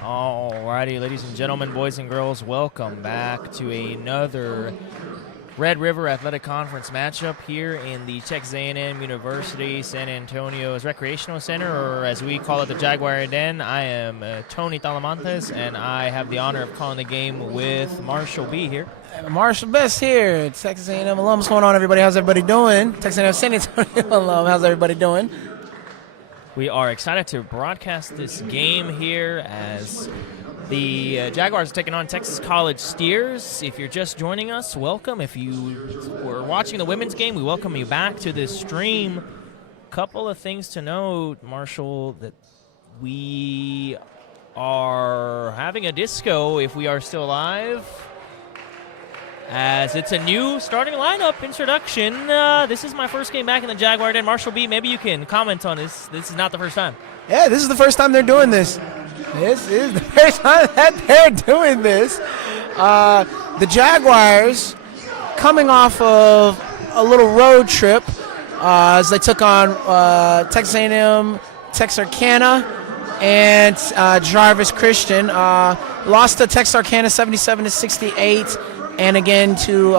Alrighty, ladies and gentlemen, boys and girls, welcome back to another Red River Athletic Conference matchup here in the Texas A&M University San Antonio's Recreational Center, or as we call it, the Jaguar Den. I am Tony Talamantes, and I have the honor of calling the game with Marshall B here. Marshall Best here, Texas A&M alum. What's going on, everybody? How's everybody doing? Texas A&M San Antonio alum. How's everybody doing? We are excited to broadcast this game here as the Jaguars are taking on Texas College Steers. If you're just joining us, welcome. If you were watching the women's game, we welcome you back to this stream. Couple of things to note, Marshall, that we are having a disco if we are still alive, as it's a new starting lineup introduction. This is my first game back in the Jaguar Den. Marshall B, maybe you can comment on this. This is not the first time. Yeah, this is the first time they're doing this. This is the first time that they're doing this. The Jaguars coming off of a little road trip as they took on Texas A&M, Texarkana, and Jarvis Christian. Lost to Texarkana 77-68. And again to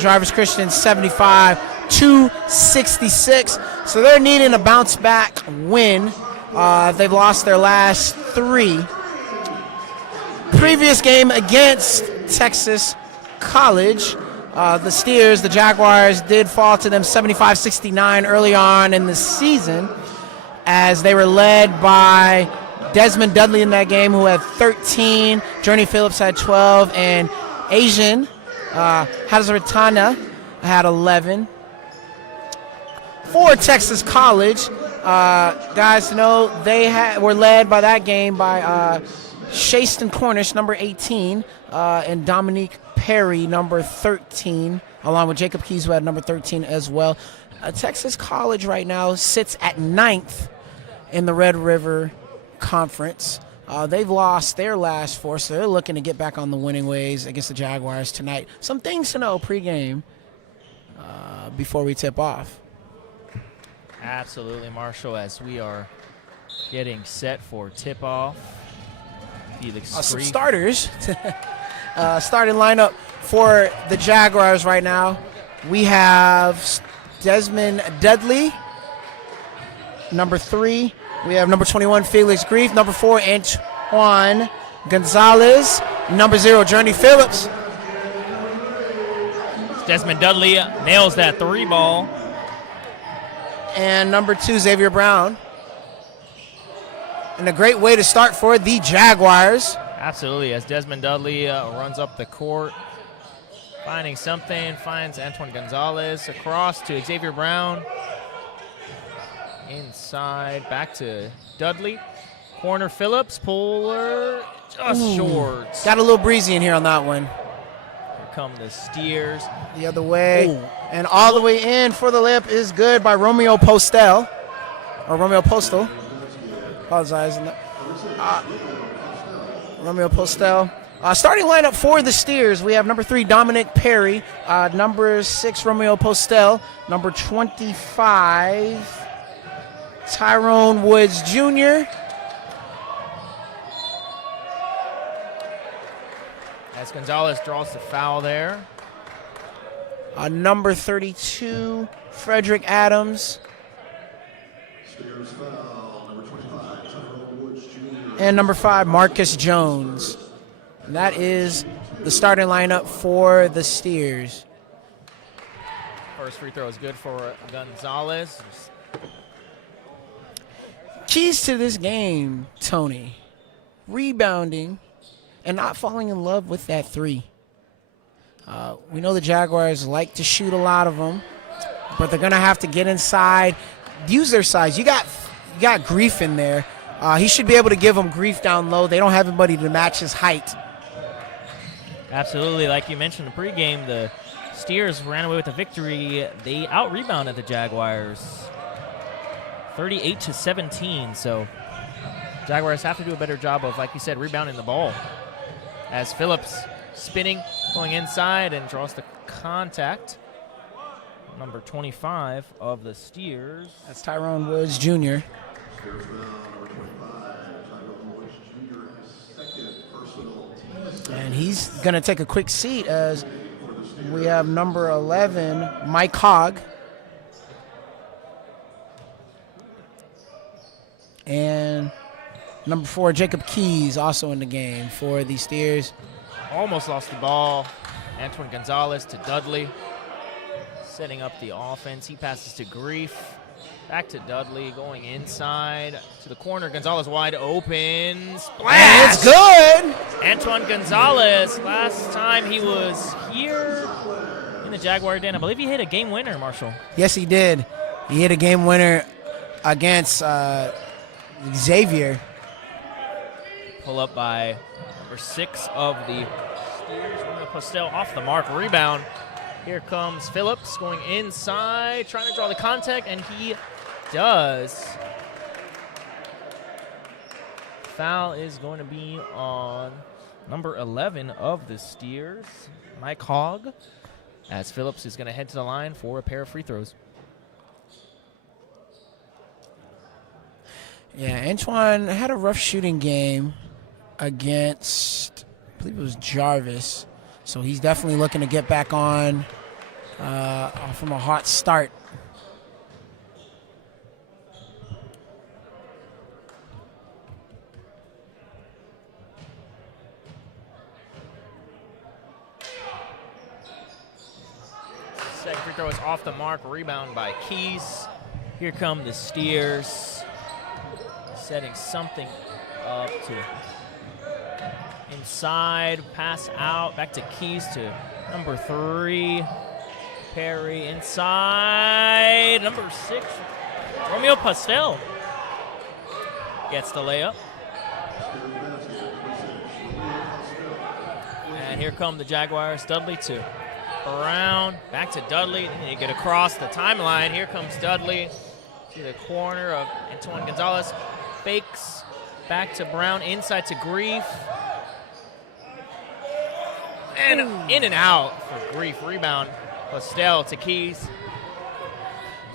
Jarvis Christian 75-66. So they're needing a bounce back win. They've lost their last three. Previous game against Texas College, the Steers, the Jaguars, did fall to them 75-69 early on in the season, as they were led by Desmond Dudley in that game, who had 13. Journey Phillips had 12, and Asian Hazratana had 11. For Texas College, guys to know, they were led by that game by Shaston Cornish, number 18, and Dominique Perry, number 13, along with Jacob Keys, who had number 13 as well. Texas College right now sits at 9th in the Red River Conference. They've lost their last four, so they're looking to get back on the winning ways against the Jaguars tonight. Some things to know pregame before we tip off. Absolutely, Marshall, as we are getting set for tip-off. Some starters. Starting lineup for the Jaguars right now. We have Desmond Dudley, number 3. We have number 21, Felix Grief. Number 4, Antoine Gonzalez. Number 0, Journey Phillips. Desmond Dudley nails that 3 ball. And number 2, Xavier Brown. And a great way to start for the Jaguars. Absolutely, as Desmond Dudley runs up the court, finding something, finds Antoine Gonzalez across to Xavier Brown. Inside, back to Dudley. Corner Phillips, puller, just short. Got a little breezy in here on that one. Here come the Steers. The other way. Ooh. And all the way in for the layup is good by Romeo Postel. Or Romeo Postal. Apologize. Romeo Postel. Starting lineup for the Steers, we have number 3, Dominic Perry. Number 6, Romeo Postel. Number 25, Tyrone Woods Jr. As Gonzalez draws the foul there. Number 32, Frederick Adams. And number 5, Marcus Jones. And that is the starting lineup for the Steers. First free throw is good for Gonzalez. Keys to this game, Tony: rebounding and not falling in love with that 3. We know the Jaguars like to shoot a lot of them, but they're going to have to get inside, use their size. You got Grief in there. He should be able to give them Grief down low. They don't have anybody to match his height. Absolutely. Like you mentioned in the pregame, the Steers ran away with the victory. They out-rebounded the Jaguars 38-17. So Jaguars have to do a better job of, like you said, rebounding the ball. As Phillips spinning, going inside, and draws the contact. number 25 of the Steers. That's Tyrone Woods Jr. And he's going to take a quick seat as we have number 11, Mike Hogg. And number 4, Jacob Keys, also in the game for the Steers. Almost lost the ball. Antoine Gonzalez to Dudley. Setting up the offense. He passes to Grief. Back to Dudley, going inside to the corner. Gonzalez wide open. Splash! And it's good! Antoine Gonzalez, last time he was here in the Jaguar Den, I believe he hit a game winner, Marshall. Yes, he did. He hit a game winner against Xavier. Pull up by number 6 of the Steers. Romeo Postel off the mark. Rebound. Here comes Phillips going inside, trying to draw the contact, and he does. Foul is going to be on number 11 of the Steers, Mike Hogg, as Phillips is going to head to the line for a pair of free throws. Yeah, Antoine had a rough shooting game against, I believe it was Jarvis. So he's definitely looking to get back on from a hot start. Second free throw is off the mark. Rebound by Keys. Here come the Steers, setting something up to inside, pass out, back to Keys to number 3, Perry inside, number 6, Romeo Postel gets the layup. And here come the Jaguars, Dudley to Brown, back to Dudley, and you get across the timeline. Here comes Dudley to the corner of Antoine Gonzalez, fakes, back to Brown, inside to Grief. And in and out for Grief. Rebound, Postel to Keys.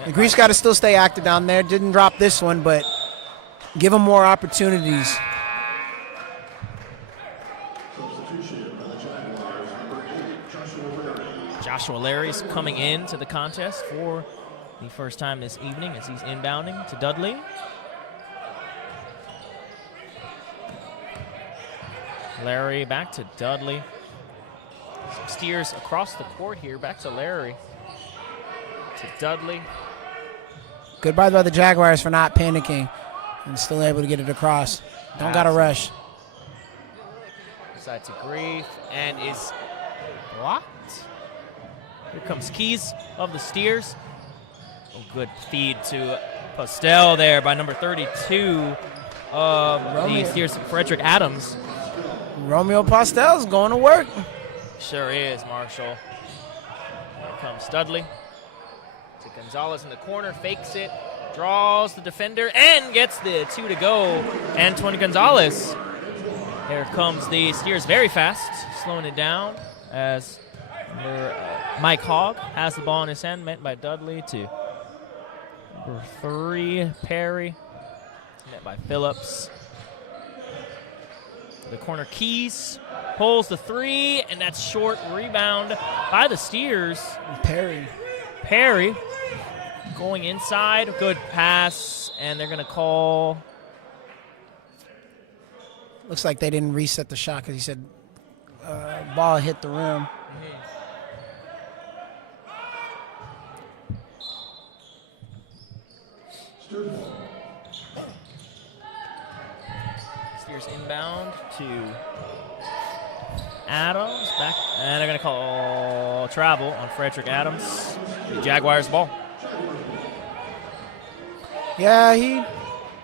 And Grief's got to still stay active down there. Didn't drop this one, but give him more opportunities. Joshua Larry's coming into the contest for the first time this evening as he's inbounding to Dudley. Larry back to Dudley. Some Steers across the court here. Back to Larry. To Dudley. Goodbye by the Jaguars for not panicking and still able to get it across. Don't got to rush. Side to Grief and is blocked. Here comes Keys of the Steers. Oh, good feed to Postel there by number 32 of the Steers, Frederick Adams. Romeo Postel's going to work. Sure is, Marshall. Here comes Dudley. To Gonzalez in the corner, fakes it, draws the defender, and gets the 2 to go. Antoine Gonzalez. Here comes the Steers very fast, slowing it down as Mike Hogg has the ball in his hand, met by Dudley to number 3, Perry, met by Phillips. The corner, Keys pulls the 3, and that's short. Rebound by the Steers. Perry going inside. Good pass, and they're going to call. Looks like they didn't reset the shot because he said ball hit the rim. Steers inbound to Adams. Back, and they're going to call travel on Frederick Adams. The Jaguars ball. Yeah, he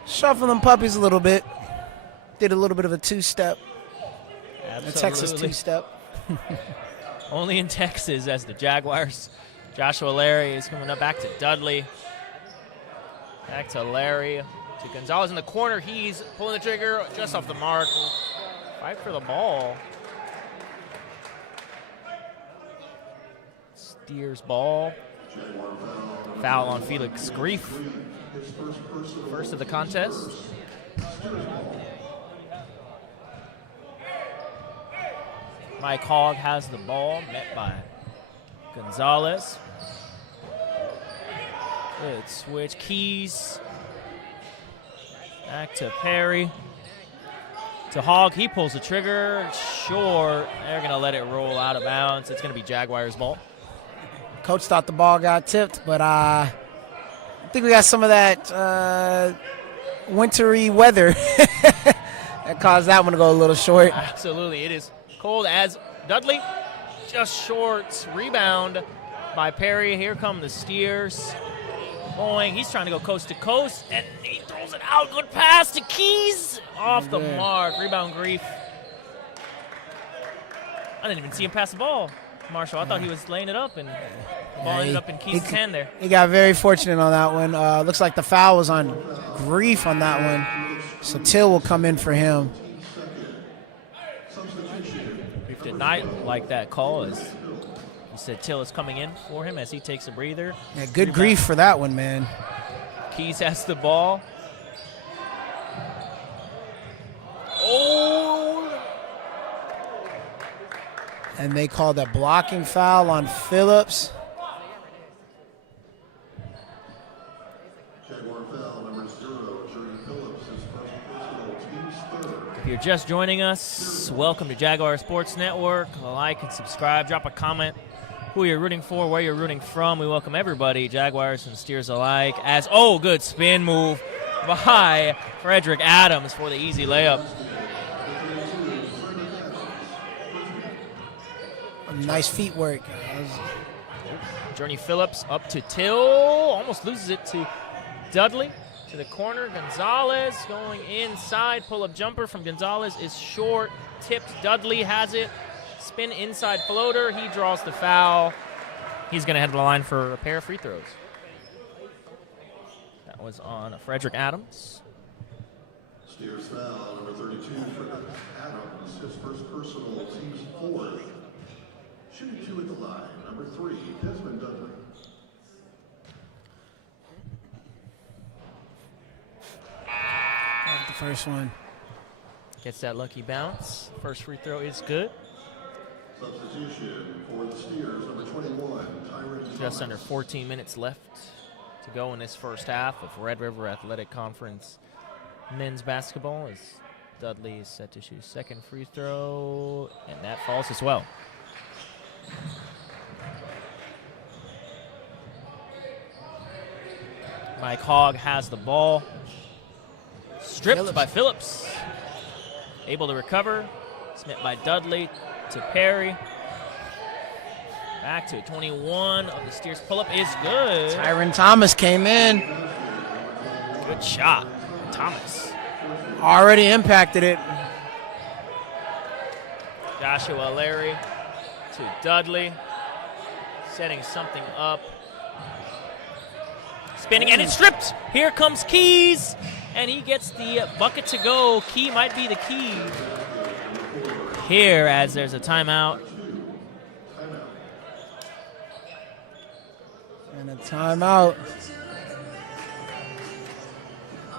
shuffled them puppies a little bit. Did a little bit of a two-step. A Texas two-step. Only in Texas as the Jaguars. Joshua Larry is coming up back to Dudley. Back to Larry. To Gonzalez in the corner. He's pulling the trigger just off the mark. Fight for the ball. Steers ball. Foul on Felix Grief. First of the contest. Mike Hogg has the ball, met by Gonzalez. Good switch. Keys. Back to Perry. To Hogg. He pulls the trigger. Short. They're going to let it roll out of bounds. It's going to be Jaguars' ball. Coach thought the ball got tipped, but I think we got some of that wintry weather that caused that one to go a little short. Absolutely. It is cold as Dudley. Just short. Rebound by Perry. Here come the Steers. Going. He's trying to go coast to coast, and he throws it out. Good pass to Keys. Off the mark. Rebound Grief. I didn't even see him pass the ball, Marshall. I thought he was laying it up, and the ball ended up in Keys' hand there. He got very fortunate on that one. Looks like the foul was on Grief on that one. So Till will come in for him. Grief did not like that call, as he said Till is coming in for him as he takes a breather. Yeah, good rebound. Grief for that one, man. Keys has the ball. Oh! And they called a blocking foul on Phillips. If you're just joining us, welcome to Jaguar Sports Network. Like and subscribe, drop a comment who you're rooting for, where you're rooting from. We welcome everybody, Jaguars and Steers alike. Good spin move by Frederick Adams for the easy layup. Nice feet work. Journey Phillips up to Till. Almost loses it to Dudley. To the corner. Gonzalez going inside. Pull-up jumper from Gonzalez is short. Tipped. Dudley has it. Spin inside floater. He draws the foul. He's going to head to the line for a pair of free throws. That was on Frederick Adams. Steers foul, number 32, Frederick Adams, his first personal, team's fourth. Shooting two at the line, number 3, Desmond Dudley. The first one. Gets that lucky bounce. First free throw is good. Substitution for the Steers, number 21, Tyron Just under 14 minutes left to go in this first half of Red River Athletic Conference men's basketball, as Dudley is set to shoot second free throw, and that falls as well. Mike Hogg has the ball. Stripped by Phillips. Able to recover. Smith by Dudley to Perry. Back to 21 of the Steers. Pull-up is good. Tyron Thomas came in. Good shot. Thomas. Already impacted it. Joshua Larry to Dudley. Setting something up. Spinning, and it's stripped. Here comes Keys, and he gets the bucket to go. Key might be the key here, as there's a timeout. And a timeout.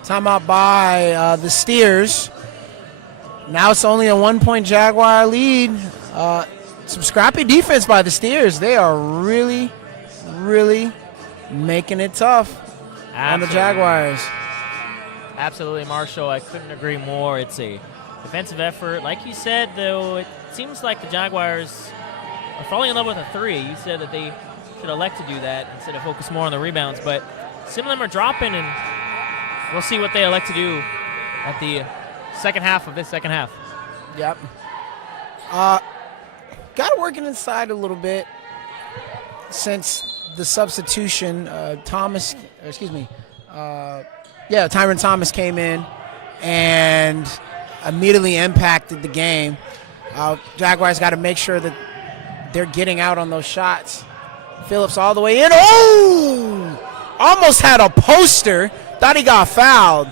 Timeout by the Steers. Now it's only a 1-point Jaguar lead. Some scrappy defense by the Steers. They are really, really making it tough on the Jaguars. Absolutely, Marshall. I couldn't agree more. It's a defensive effort. Like you said, though, it seems like the Jaguars are falling in love with a three. You said that they should elect to do that instead of focus more on the rebounds. But some of them are dropping, and we'll see what they elect to do at the second half of this second half. Yep. Got to work it inside a little bit since the substitution. Tyron Thomas came in and immediately impacted the game. Jaguars got to make sure that they're getting out on those shots. Phillips all the way in. Oh! Almost had a poster. Thought he got fouled.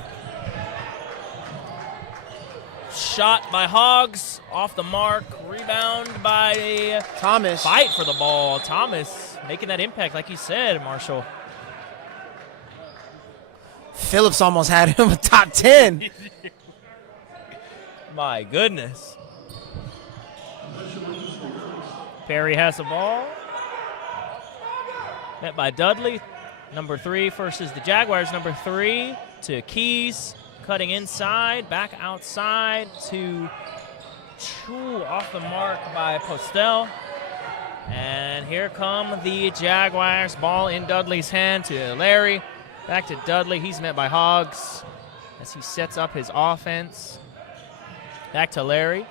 shot by Hogs, off the mark, rebound by Thomas. Fight for the ball. Thomas making that impact, like you said, Marshall. Phillips almost had him a top 10. My goodness. Perry has the ball. Met by Dudley. Number 3 versus the Jaguars. Number 3 to Keys. Cutting inside. Back outside to Chu, off the mark by Postel. And here come the Jaguars. Ball in Dudley's hand to Larry. Back to Dudley. He's met by Hogs as he sets up his offense. Back to Larry.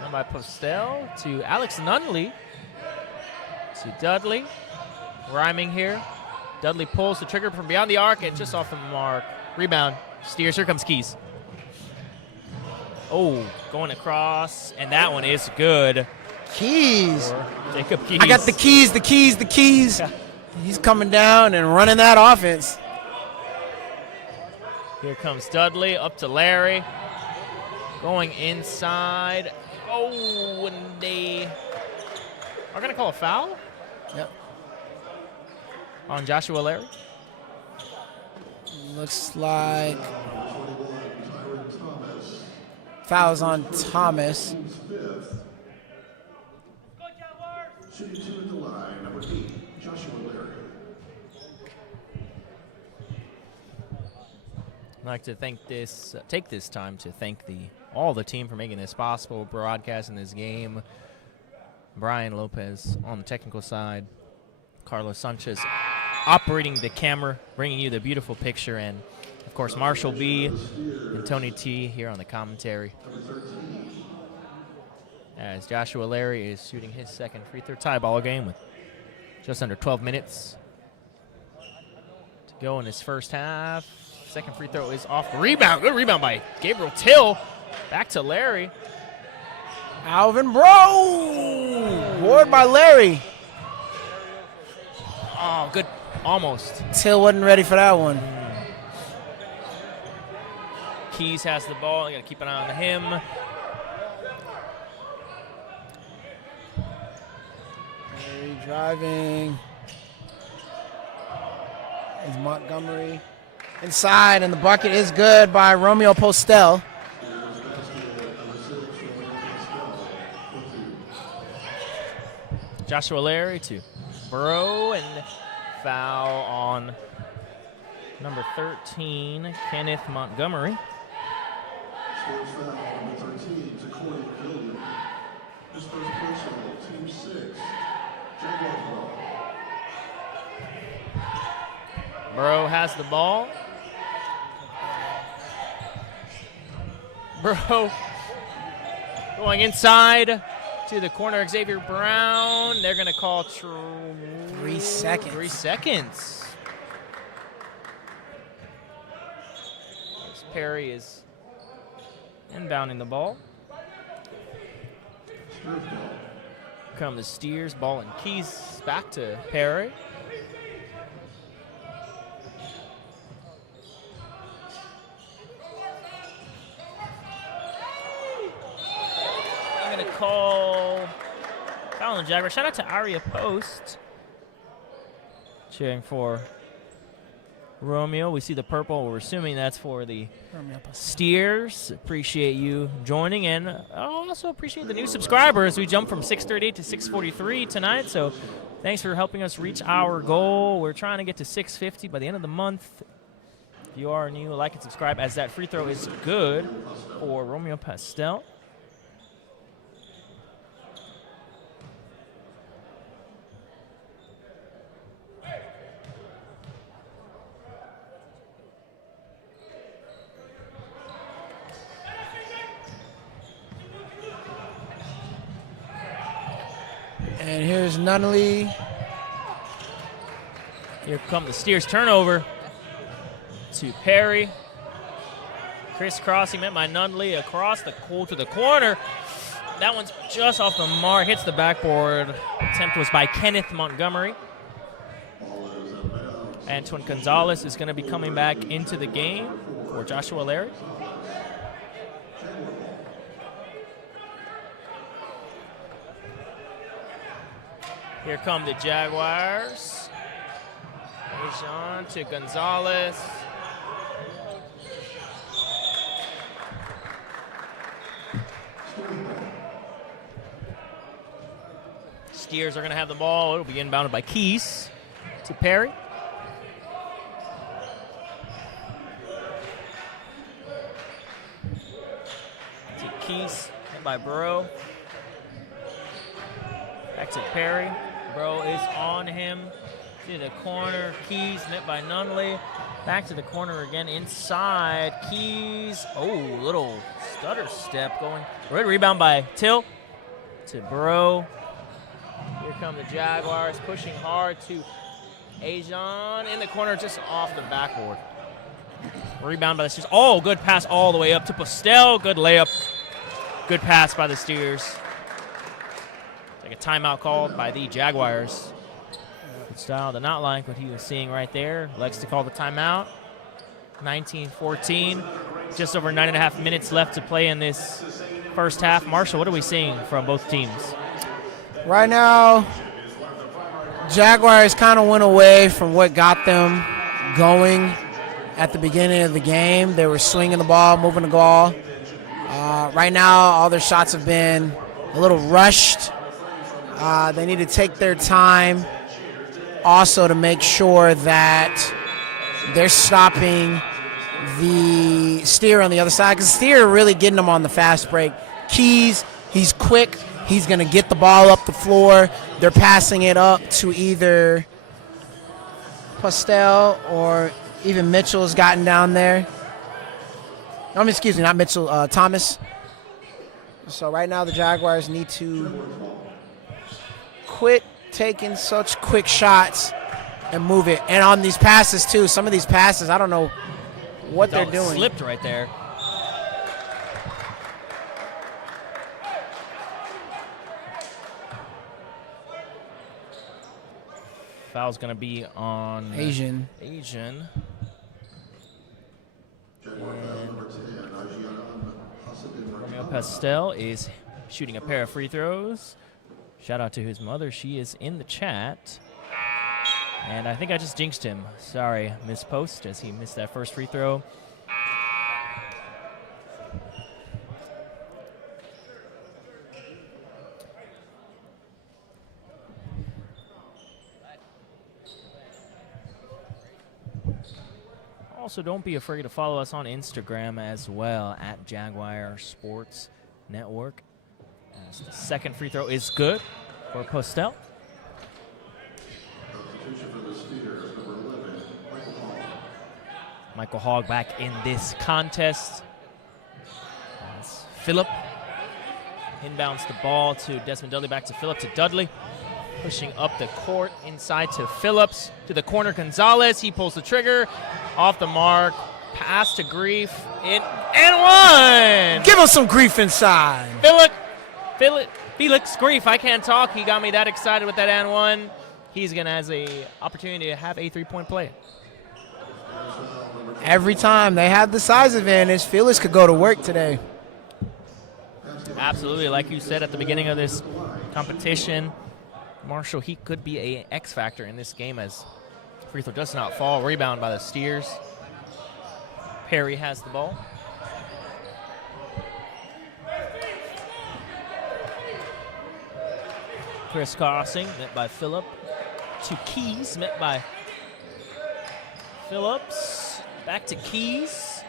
Run by Postel to Alex Nunley. To Dudley. Rhyming here. Dudley pulls the trigger from beyond the arc and just off the mark. Rebound. Steers. Here comes Keys. Oh, going across. And that one is good. Keys. Jacob Keys. I got the keys. He's coming down and running that offense. Here comes Dudley up to Larry. Going inside. Oh, and they are going to call a foul? Yep. On Joshua Larry. Looks like fouls on Thomas. Shooting 2 at the line, number 8, Joshua Larry. I'd like to take this time to thank all the team for making this possible, broadcasting this game. Brian Lopez on the technical side, Carlos Sanchez operating the camera, bringing you the beautiful picture, and of course Marshall B and Tony T here on the commentary. As Joshua Larry is shooting his second free throw, tie ball game with just under 12 minutes to go in his first half. Second free throw is off the rebound. Good rebound by Gabriel Till. Back to Larry. Alvin Bro! Board by Larry. Oh, good. Almost. Till wasn't ready for that one. Keys has the ball. You got to keep an eye on him. Larry driving. Is Montgomery inside, and the bucket is good by Romeo Postel. Joshua Larry to Burrow, and foul on number 13, Kenneth Montgomery. Scores foul, number 13, to Corey Gilliam. His first personal, team 6, Jaguar ball. Burrow has the ball. Burrow going inside to the corner. Xavier Brown. They're going to call 3 seconds. 3 seconds. Perry is inbounding the ball. Come the Steers. Ball and Keys back to Perry. Call foul on Jaguar. Shout out to Aria Post cheering for Romeo. We see the purple. We're assuming that's for the Steers. Appreciate you joining, and I also appreciate the new subscribers. We jumped from 638 to 643 tonight, so thanks for helping us reach our goal. We're trying to get to 650 by the end of the month. If you are new, like and subscribe, as that free throw is good for Romeo Pastel. And here's Nunley. Here come the Steers turnover to Perry. Crisscrossing met by Nunley across the to the corner. That one's just off the mark. Hits the backboard. Attempt was by Kenneth Montgomery. Antoine Gonzalez is going to be coming back into the game for Joshua Larry. Here come the Jaguars. Ajon to Gonzalez. Steers are going to have the ball. It'll be inbounded by Keys to Perry. To Keys, hit by Bro. Back to Perry. Bro is on him. To the corner. Keys, met by Nunley. Back to the corner again. Inside. Keys. Oh, little stutter step going. Good rebound by Till. To Bro. Here come the Jaguars. Pushing hard to Ajon. In the corner, just off the backboard. Rebound by the Steers. Oh, good pass all the way up to Postel. Good layup. Good pass by the Steers. Like a timeout called by the Jaguars. Style did not like what he was seeing right there. Likes to call the timeout. 19-14. Just over 9.5 minutes left to play in this first half. Marshall, what are we seeing from both teams? Right now, Jaguars kind of went away from what got them going at the beginning of the game. They were swinging the ball, moving the ball. Right now, all their shots have been a little rushed. They need to take their time also to make sure that they're stopping the Steer on the other side, because Steer really getting them on the fast break. Keys, he's quick. He's going to get the ball up the floor. They're passing it up to either Postel or even Mitchell's gotten down there. Excuse me, not Mitchell, Thomas. So right now the Jaguars need to quit taking such quick shots and move it. And on these passes, too, some of these passes, I don't know what they're doing. Slipped right there. Foul's going to be on Ajon. Romeo Postel is shooting a pair of free throws. Shout out to his mother. She is in the chat. And I think I just jinxed him. Sorry, Miss Post, as he missed that first free throw. Also, don't be afraid to follow us on Instagram as well, at Jaguar Sports Network. As the second free throw is good for Postel. Michael Hogg back in this contest. As Phillip inbounds the ball to Desmond Dudley, back to Phillip, to Dudley. Pushing up the court, inside to Phillips, to the corner, Gonzalez. He pulls the trigger, off the mark, pass to Grief, and one! Give him some grief inside. Felix Grief, I can't talk. He got me that excited with that and one. He's going to have an opportunity to have a three-point play. Every time they have the size advantage, Felix could go to work today. Absolutely. Like you said at the beginning of this competition, Marshall, he could be a X factor in this game as free throw does not fall. Rebound by the Steers. Perry has the ball. Chris crossing, met by Phillip. To Keys, met by Phillips. Back to Keys.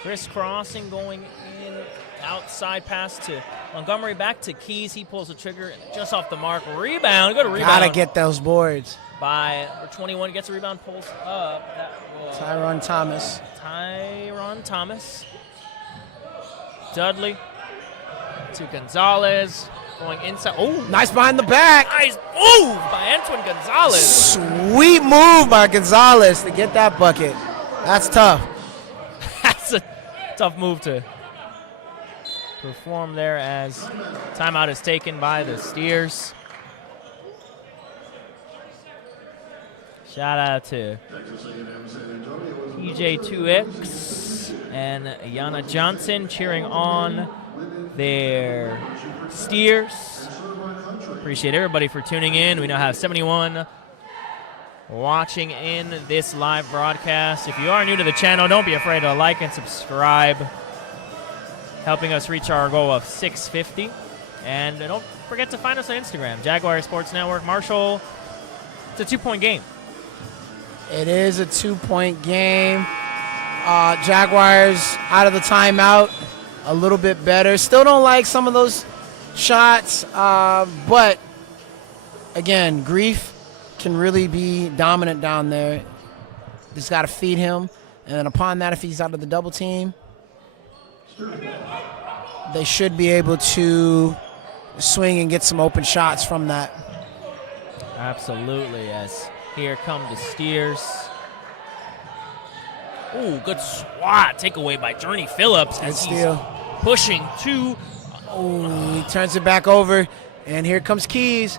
Chris crossing, going in, outside pass to Montgomery, back to Keys. He pulls the trigger just off the mark. Rebound, good rebound. Gotta get those boards. By number 21, gets a rebound, pulls up. Tyron Thomas. Dudley to Gonzalez, going inside. Oh, nice behind the back. Nice move by Antoine Gonzalez. Sweet move by Gonzalez to get that bucket. That's tough. That's a tough move to perform there, as timeout is taken by the Steers. Shout out to PJ2X and Yana Johnson cheering on their Steers. Appreciate everybody for tuning in. We now have 71 watching in this live broadcast. If you are new to the channel, don't be afraid to like and subscribe, helping us reach our goal of 650. And don't forget to find us on Instagram, Jaguar Sports Network. Marshall, it's a 2-point game. It is a 2-point game. Jaguars out of the timeout, a little bit better. Still don't like some of those shots, but again, Grief can really be dominant down there. Just got to feed him, and then upon that, if he's out of the double team, they should be able to swing and get some open shots from that. Absolutely, as here come the Steers. Ooh, good swat. Takeaway by Journey Phillips as he's pushing to. Oh, he turns it back over, and here comes Keys.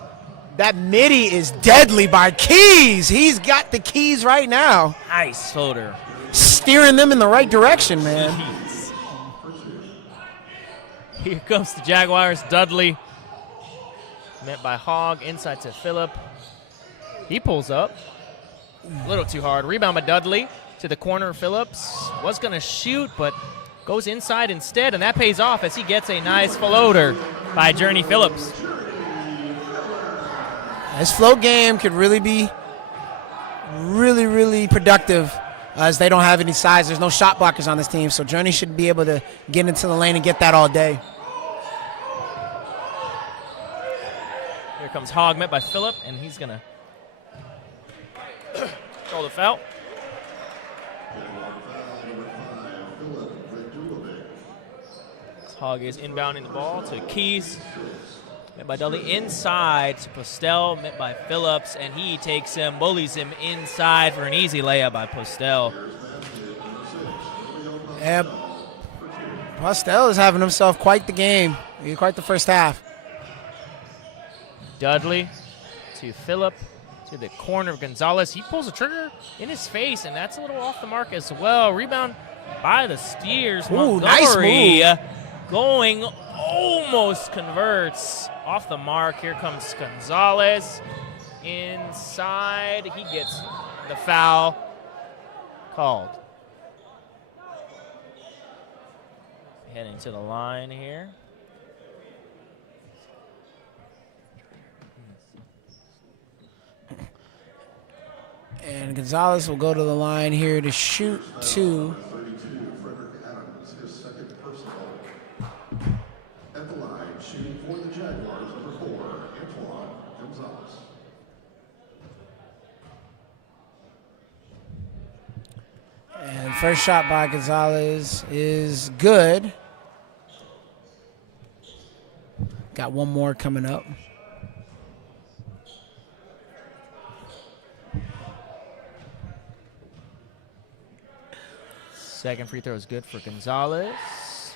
That midi is deadly by Keys. He's got the keys right now. Nice floater. Steering them in the right direction, man. Keys. Here comes the Jaguars. Dudley. Met by Hogg. Inside to Phillip. He pulls up. A little too hard. Rebound by Dudley. To the corner, Phillips. Was going to shoot, but goes inside instead, and that pays off as he gets a nice floater by Journey Phillips. This float game could really be really productive as they don't have any size. There's no shot blockers on this team, so Journey should be able to get into the lane and get that all day. Here comes Hogg, met by Phillip, and he's going to throw the foul. Hogg is inbounding the ball to Keys. Met by Dudley inside to Postel, met by Phillips, and he takes him, bullies him inside for an easy layup by Postel. Yeah, Postel is having himself quite the game, quite the first half. Dudley to Phillip, to the corner of Gonzalez. He pulls the trigger in his face, and that's a little off the mark as well. Rebound by the Steers. Ooh, Montgomery nice move. Going, almost converts. Off the mark, here comes Gonzalez. Inside, he gets the foul called. Heading to the line here. And Gonzalez will go to the line here to shoot two. For the Jaguars, number 4, Antoine Gonzalez. And first shot by Gonzalez is good. Got one more coming up. Second free throw is good for Gonzalez.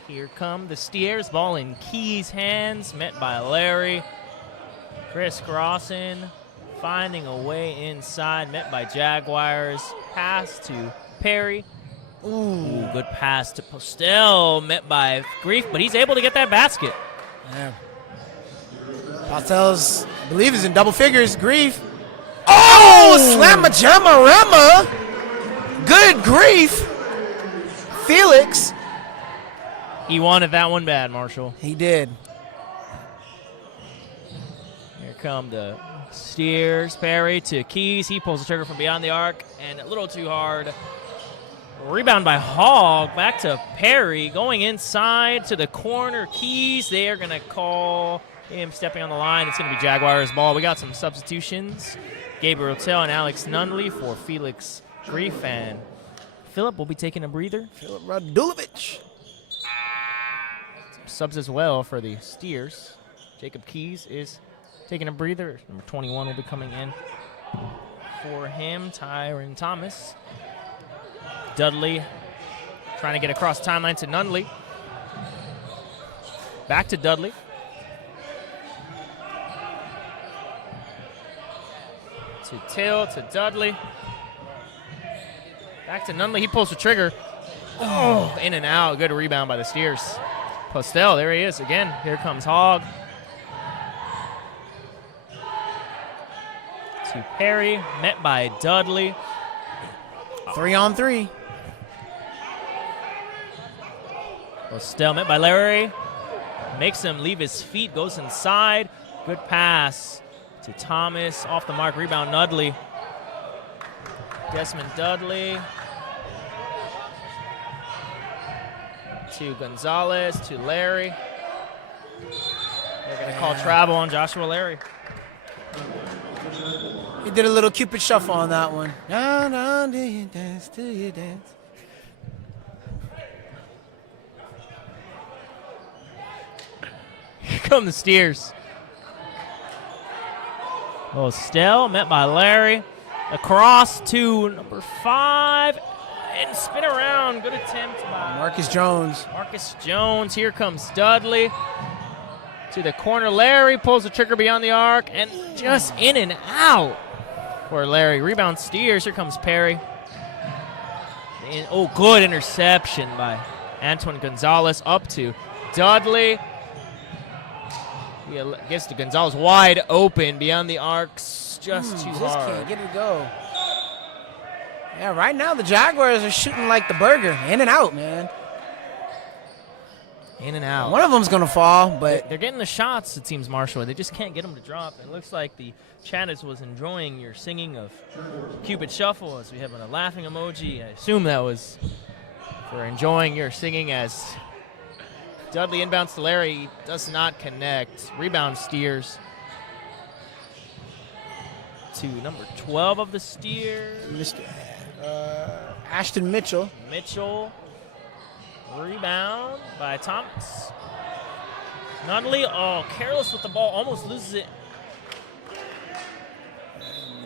Here come the Steers, ball in Keys' hands, met by Larry. Crisscrossing, finding a way inside, met by Jaguars. Pass to Perry. Ooh, good pass to Postel, met by Grief, but he's able to get that basket. Yeah. Postel's, I believe, is in double figures. Grief. Oh, slamma-jamma-ramma. Good Grief. Felix. He wanted that one bad, Marshall. He did. Here come the Steers. Perry to Keys. He pulls the trigger from beyond the arc, and a little too hard. Rebound by Hogg. Back to Perry. Going inside to the corner. Keys. They are going to call him stepping on the line. It's going to be Jaguars ball. We got some substitutions. Gabriel Tell and Alex Nunley for Felix Grief, and Phillip will be taking a breather. Philip Radulovic. Subs as well for the Steers. Jacob Keys is taking a breather. Number 21 will be coming in for him. Tyron Thomas. Dudley trying to get across the timeline to Nunley. Back to Dudley. To Till, to Dudley. Back to Nunley. He pulls the trigger. Oh, in and out. Good rebound by the Steers. Postel, there he is again. Here comes Hogg. to Perry, met by Dudley. 3-on-3. Postel met by Larry. Makes him leave his feet, goes inside. Good pass to Thomas. Off the mark, rebound Dudley. Desmond Dudley. To Gonzalez, to Larry. They're going to call travel on Joshua Larry. He did a little Cupid shuffle on that one. No, no, do you dance, do you dance? Here come the Steers. Postel met by Larry. Across to number 5. And spin around. Good attempt by Marcus Jones. Marcus Jones. Here comes Dudley. To the corner. Larry pulls the trigger beyond the arc. And just in and out for Larry. Rebound Steers. Here comes Perry. And, good interception by Antoine Gonzalez. Up to Dudley. He gets to Gonzalez wide open beyond the arcs. Just too Just hard. can't get it to go. Yeah, right now the Jaguars are shooting like the burger. In and out, man. In and out. One of them's going to fall, but They're getting the shots, it seems, Marshall. They just can't get them to drop. It looks like the Chattis was enjoying your singing of Cupid Shuffle as we have a laughing emoji. I assume that was for enjoying your singing as Dudley inbounds to Larry. Does not connect. Rebound Steers. To number 12 of the Steers. Mr. Ashton Mitchell. Mitchell. Rebound by Thomas. Dudley, careless with the ball. Almost loses it.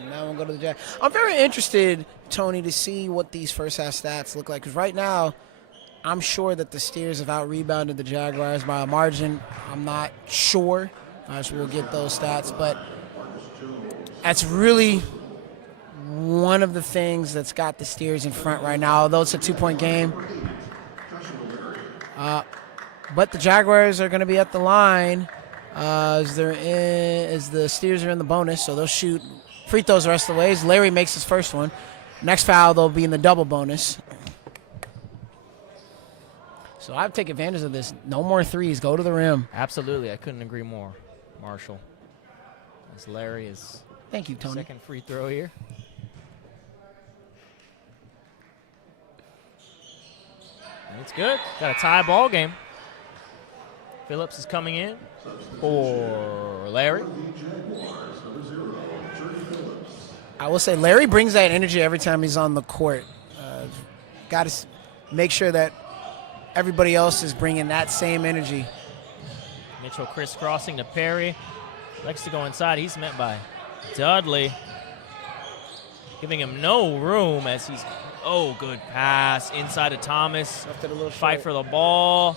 And now we'll go to the Jag. I'm very interested, Tony, to see what these first half stats look like. Because right now, I'm sure that the Steers have out-rebounded the Jaguars by a margin. I'm not sure. So we'll get those stats. But that's really one of the things that's got the Steers in front right now, although it's a 2-point game. But the Jaguars are going to be at the line as the Steers are in the bonus, so they'll shoot free throws the rest of the ways. Larry makes his first one. Next foul, they'll be in the double bonus. So I would take advantage of this. No more threes. Go to the rim. Absolutely. I couldn't agree more, Marshall. As Larry is Thank you, Tony. second free throw here. And it's good. Got a tie ball game. Phillips is coming in for Larry. I will say Larry brings that energy every time he's on the court. Got to make sure that everybody else is bringing that same energy. Mitchell crisscrossing to Perry. Likes to go inside. He's met by Dudley. Giving him no room as he's... good pass inside to Thomas. Left it a little Fight short. for the ball.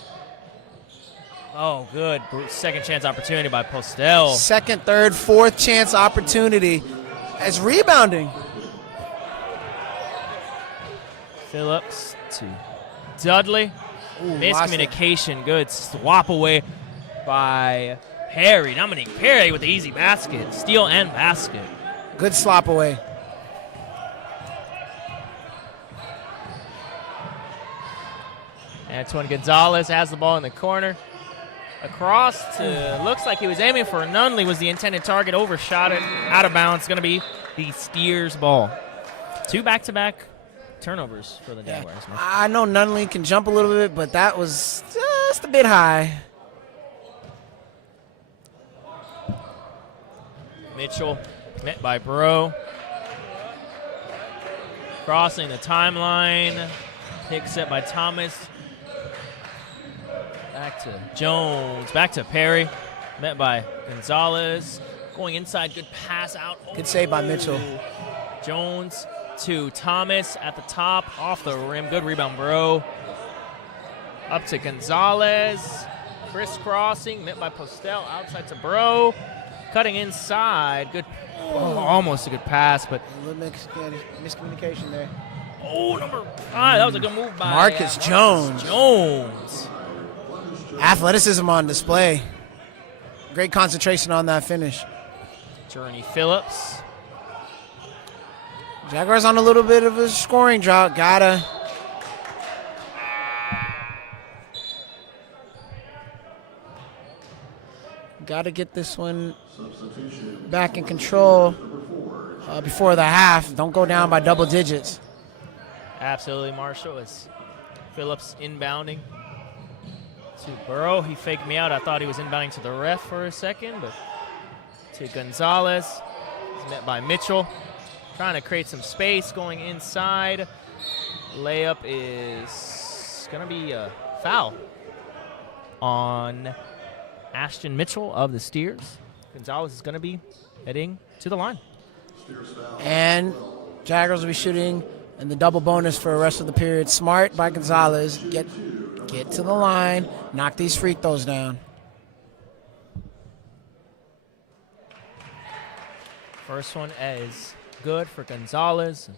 Good. Second chance opportunity by Postel. Second, third, fourth chance opportunity as rebounding. Phillips to Dudley. Miscommunication. Good swap away by Perry. Dominique Perry with the easy basket. Steal and basket. Good slop away. Antoine Gonzalez has the ball in the corner. Across to, looks like he was aiming for Nunley, was the intended target, overshot it, out of bounds. Going to be the Steers ball. 2 back-to-back turnovers for the Jaguars. I know Nunley can jump a little bit, but that was just a bit high. Mitchell met by Bro. Crossing the timeline. Pick set by Thomas. Back to Jones. Back to Perry. Met by Gonzalez. Going inside. Good pass out. Good save by Mitchell. Jones to Thomas at the top. Off the rim. Good rebound, Bro. Up to Gonzalez. Crisscrossing. Met by Postel. Outside to Bro. Cutting inside. Good. Almost a good pass, but. A little miscommunication there. Number 5. That was a good move by Marcus Jones. Jones. Athleticism on display. Great concentration on that finish. Journey Phillips. Jaguars on a little bit of a scoring drought. Gotta get this one back in control before the half. Don't go down by double digits. Absolutely, Marshall. As Phillips inbounding to Burrow. He faked me out. I thought he was inbounding to the ref for a second, but to Gonzalez. He's met by Mitchell. Trying to create some space going inside. Layup is going to be a foul on Ashton Mitchell of the Steers. Gonzalez is going to be heading to the line. And Jaguars will be shooting in the double bonus for the rest of the period. Smart by Gonzalez. Get to the line. Knock these free throws down. First one is good for Gonzalez.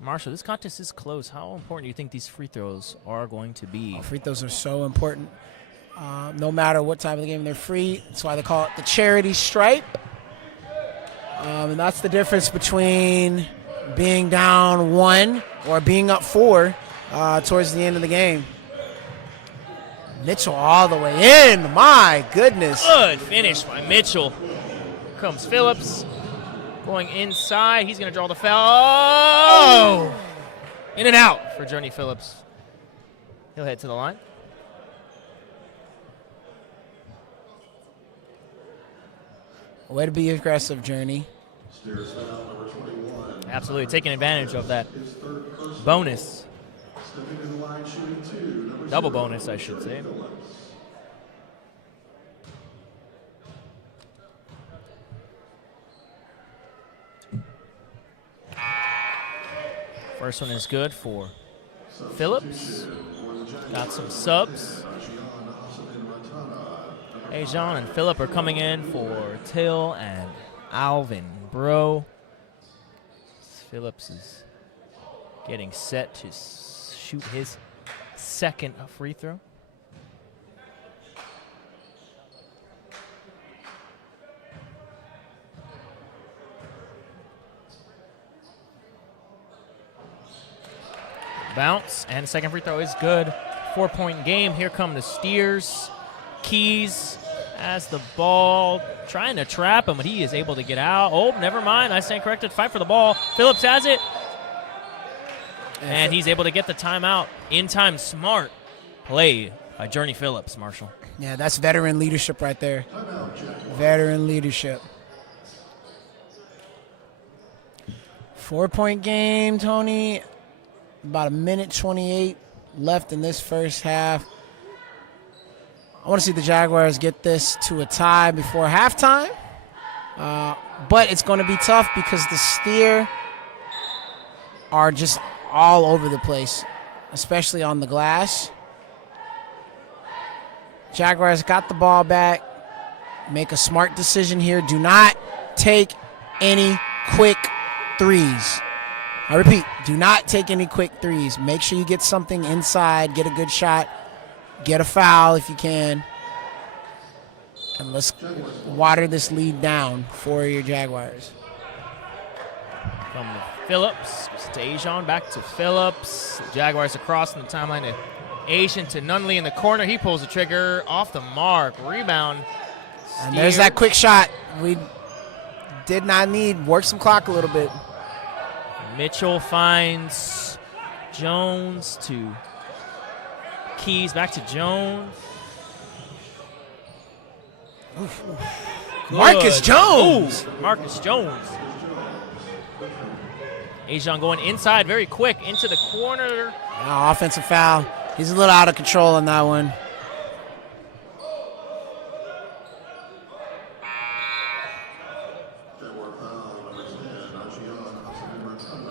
Marshall, this contest is close. How important do you think these free throws are going to be? Free throws are so important. No matter what time of the game, they're free. That's why they call it the charity stripe. And that's the difference between being down 1 or being up 4 towards the end of the game. Mitchell all the way in. My goodness. Good finish by Mitchell. Here comes Phillips. Going inside. He's going to draw the foul. Oh! In and out for Journey Phillips. He'll head to the line. Way to be aggressive, Journey. Absolutely, taking advantage of that bonus. Double bonus, I should say. First one is good for Phillips. Got some subs. Ajon and Phillip are coming in for Till and Alvin Bro. Phillips is getting set to shoot his second free throw. Bounce, and second free throw is good. 4-point game. Here come the Steers. Keys has the ball, trying to trap him, but he is able to get out. Oh, never mind. I stand corrected. Fight for the ball. Phillips has it. And he's able to get the timeout in time. Smart play by Journey Phillips, Marshall. Yeah, that's veteran leadership right there. Veteran leadership. 4-point game, Tony. About 1:28 left in this first half. I want to see the Jaguars get this to a tie before halftime. But it's going to be tough because the Steer are just all over the place, especially on the glass. Jaguars got the ball back. Make a smart decision here. Do not take any quick threes. I repeat, do not take any quick threes. Make sure you get something inside, get a good shot, get a foul if you can. And let's water this lead down for your Jaguars. From Phillips to Ajon, back to Phillips. Jaguars across in the timeline to Asian to Nunley in the corner. He pulls the trigger off the mark. Rebound. And there's that quick shot. We did not need. Work some clock a little bit. Mitchell finds Jones to Keys, back to Jones. Marcus Jones. Ooh, Marcus Jones. Ajon going inside very quick into the corner. Offensive foul. He's a little out of control on that one.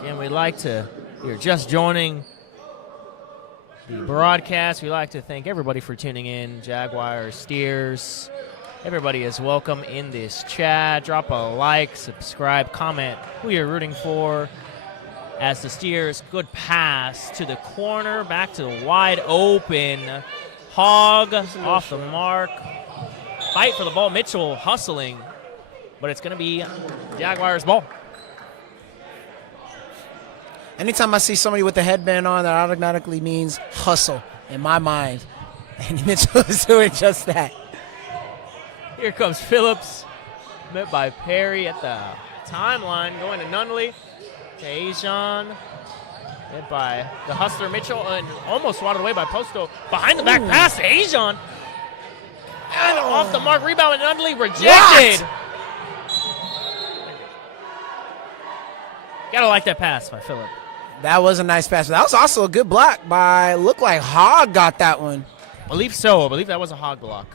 Again, we'd like to, if you're just joining the broadcast, we'd like to thank everybody for tuning in. Jaguars, Steers, everybody is welcome in this chat. Drop a like, subscribe, comment who you're rooting for. As the Steers, good pass to the corner, back to the wide open. Hogg off the mark. Fight for the ball. Mitchell hustling, but it's going to be Jaguars ball. Anytime I see somebody with the headband on, that automatically means hustle in my mind. And Mitchell is doing just that. Here comes Phillips, met by Perry at the timeline, going to Nunley. To Ajon, met by the hustler Mitchell, and almost swatted away by Posto. Behind the back pass to Ajon. And off the mark, rebound, and Nunley rejected. Gotta like that pass by Phillip. That was a nice pass. That was also a good block by, looked like Hogg got that one. I believe so. I believe that was a hog block.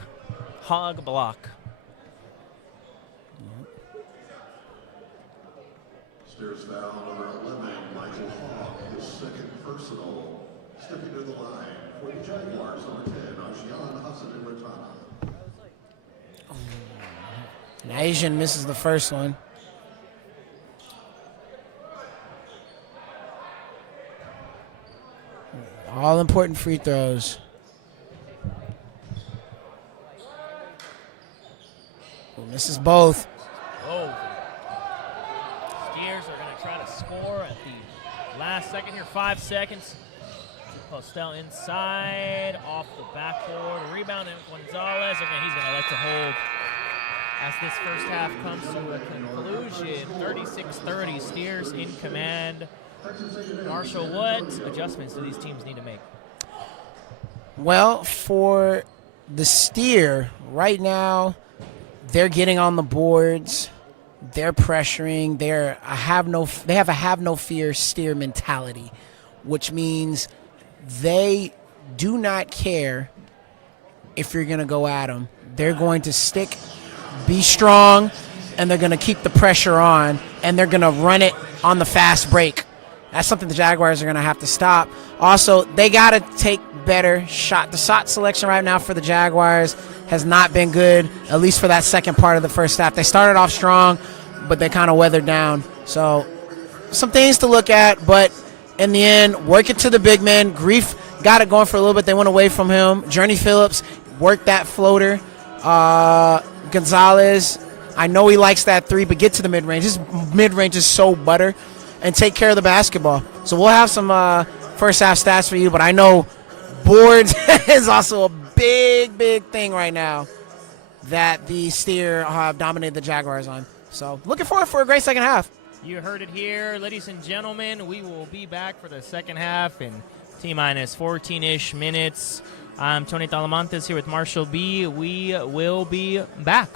Hog block. Steers foul number 11, Michael Hogg, his second personal. Stepping to the line for the Jaguars, number 10, Ajian Hassan and Ratana. And Asian misses the first one. All important free throws. Misses both. Oh. Steers are going to try to score at the last second here. 5 seconds. Postel inside, off the backboard. Rebound in Gonzalez. Okay, he's going to let it hold as this first half comes to a conclusion. 36-30, Steers in command. Marshall, what adjustments do these teams need to make? Well, for the Steer, right now, they're getting on the boards. They're pressuring. They have a have no fear Steer mentality, which means they do not care if you're going to go at them. They're going to stick, be strong, and they're going to keep the pressure on, and they're going to run it on the fast break. That's something the Jaguars are going to have to stop. Also, they got to take better shot. The shot selection right now for the Jaguars has not been good, at least for that second part of the first half. They started off strong, but they kind of weathered down. So some things to look at, but in the end, work it to the big men. Grief got it going for a little bit. They went away from him. Journey Phillips worked that floater. Gonzalez, I know he likes that three, but get to the mid-range. His mid-range is so butter. And take care of the basketball. So we'll have some first half stats for you, but I know boards is also a big, big thing right now that the Steer have dominated the Jaguars on. So looking forward for a great second half. You heard it here, ladies and gentlemen. We will be back for the second half in T-minus 14-ish minutes. I'm Tony Talamantes here with Marshall B. We will be back.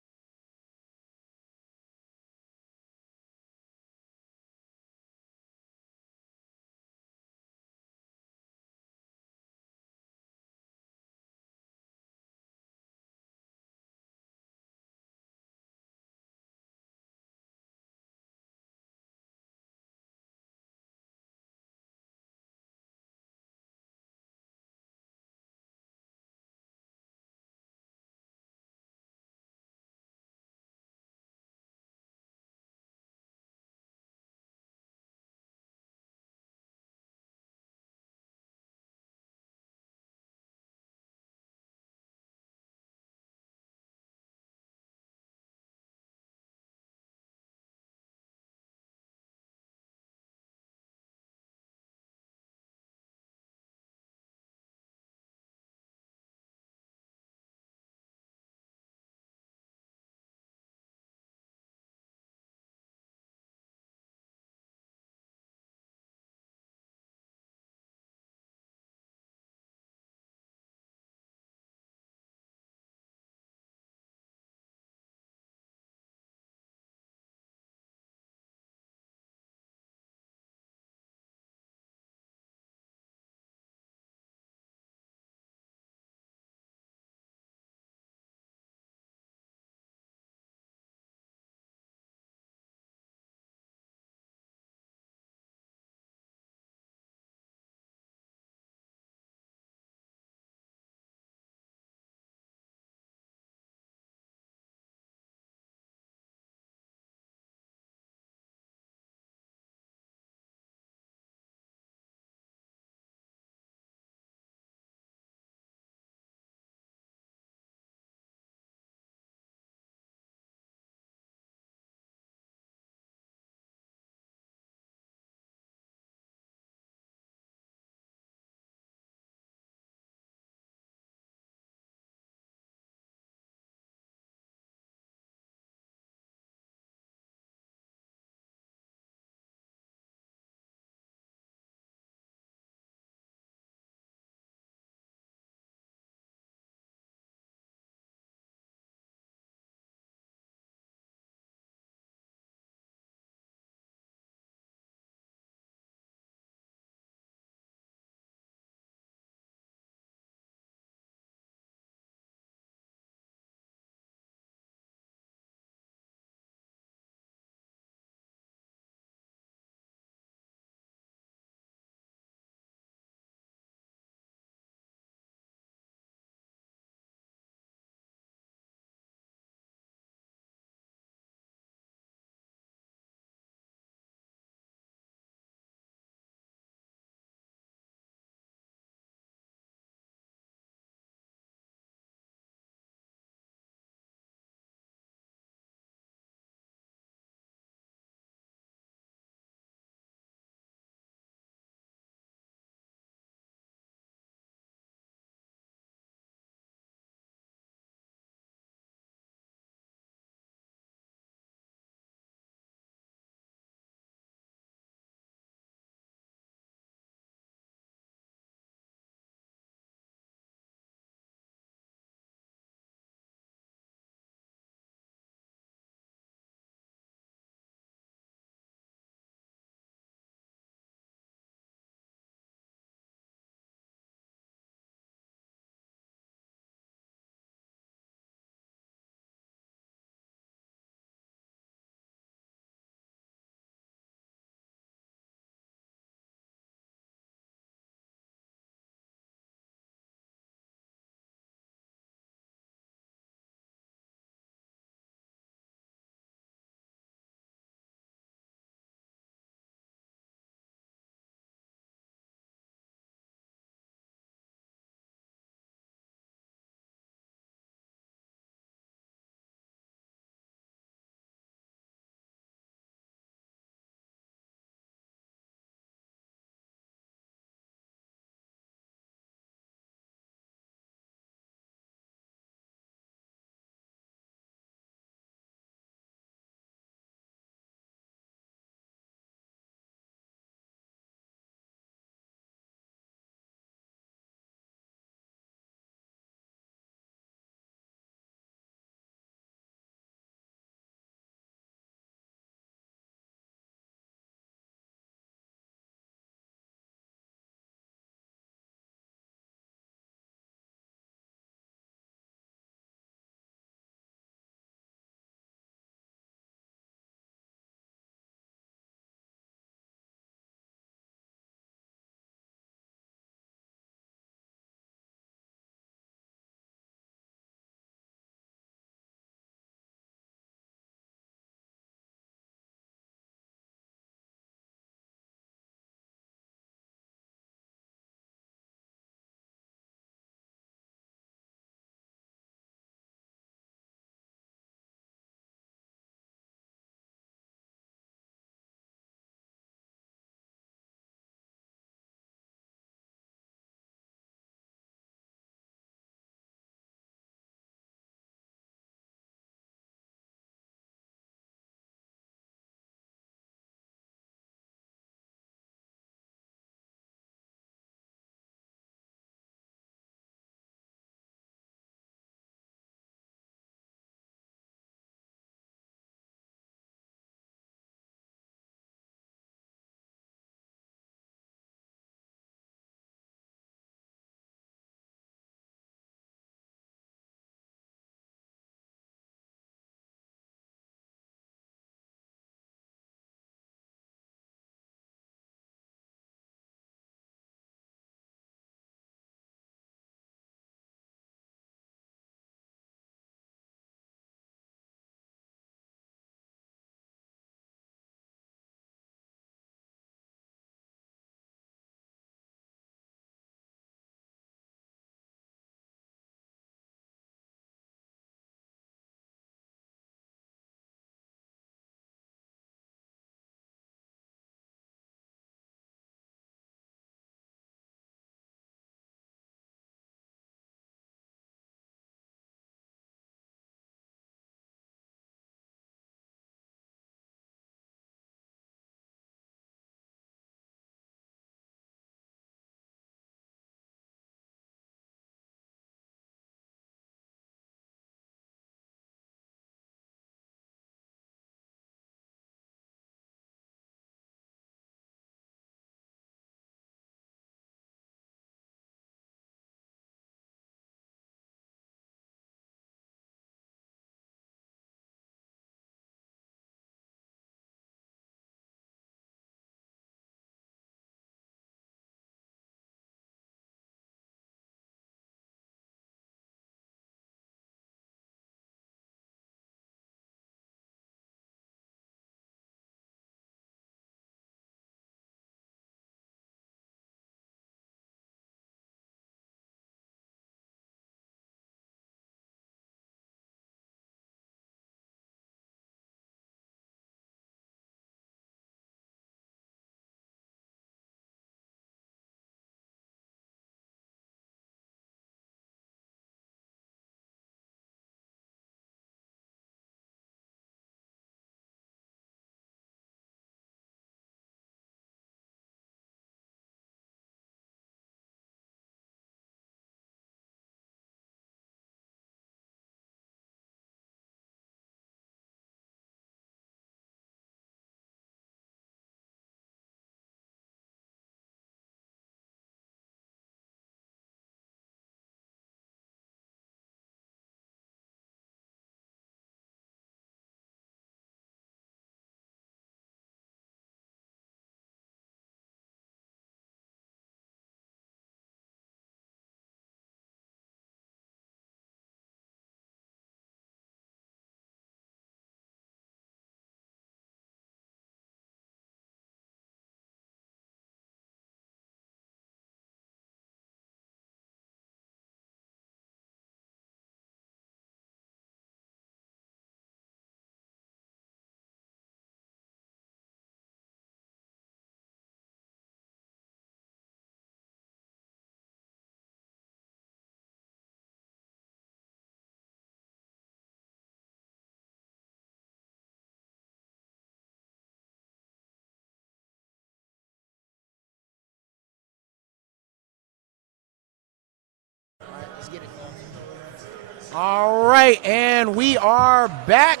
All right, and we are back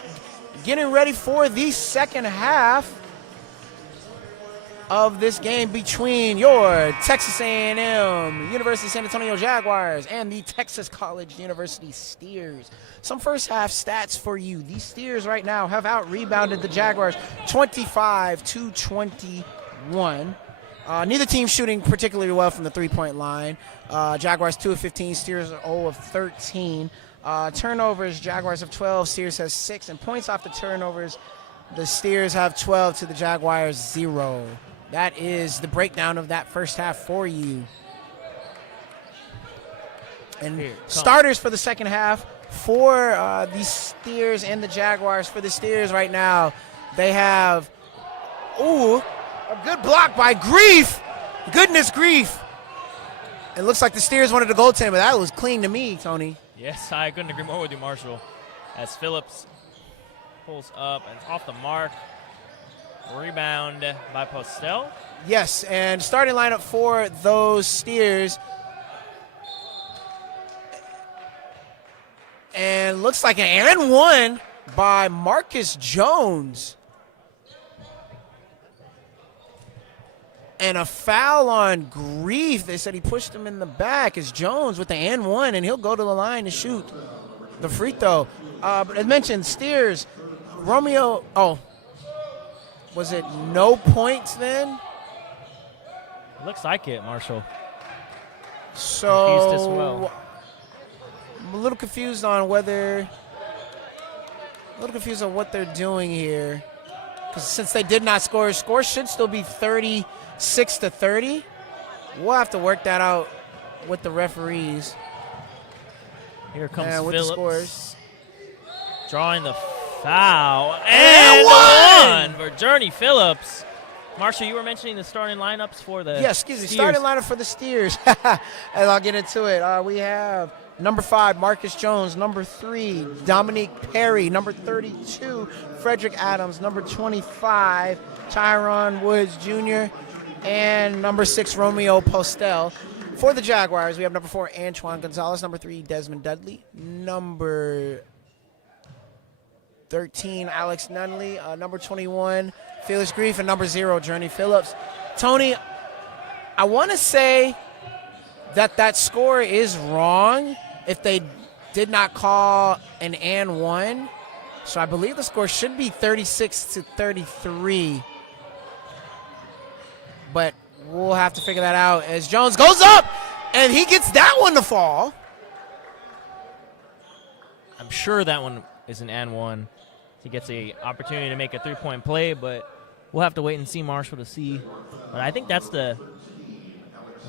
getting ready for the second half of this game between your Texas A&M University San Antonio Jaguars and the Texas College University Steers. Some first half stats for you. These Steers right now have out-rebounded the Jaguars 25-21. Neither team shooting particularly well from the three-point line. Jaguars 2 of 15, Steers are 0 of 13. Turnovers, Jaguars have 12, Steers has 6. And points off the turnovers, the Steers have 12 to the Jaguars 0. That is the breakdown of that first half for you. And starters for the second half for the Steers and the Jaguars. For the Steers right now, they have, a good block by Grief. Goodness grief. It looks like the Steers wanted to goaltend, but that was clean to me, Tony. Yes, I couldn't agree more with you, Marshall. As Phillips pulls up and off the mark. Rebound by Postel. Yes, and starting lineup for those Steers. And looks like an and one by Marcus Jones. And a foul on Grief. They said he pushed him in the back. It's Jones with the and one, and he'll go to the line to shoot the free throw. But as mentioned, Steers, Romeo, was it no points then? Looks like it, Marshall. So Confused as well. I'm a little confused on what they're doing here. Because since they did not score should still be 36-30. We'll have to work that out with the referees. Here comes with the Phillips. scores. Drawing the foul. And one for Journey Phillips. Marshall, you were mentioning the starting lineups for the Steers. Starting lineup for the Steers. And I'll get into it. We have number 5, Marcus Jones. Number 3, Dominique Perry. Number 32, Frederick Adams. Number 25, Tyron Woods Jr. And number 6, Romeo Postel. For the Jaguars, we have number 4, Antoine Gonzalez. Number 3, Desmond Dudley. Number 13, Alex Nunley. Number 21, Felix Grief. And number 0, Journey Phillips. Tony, I want to say that score is wrong if they did not call an and one. So I believe the score should be 36-33. But we'll have to figure that out as Jones goes up, and he gets that one to fall. I'm sure that one is an and one. He gets an opportunity to make a three-point play, but we'll have to wait and see, Marshall, to see. But I think that's the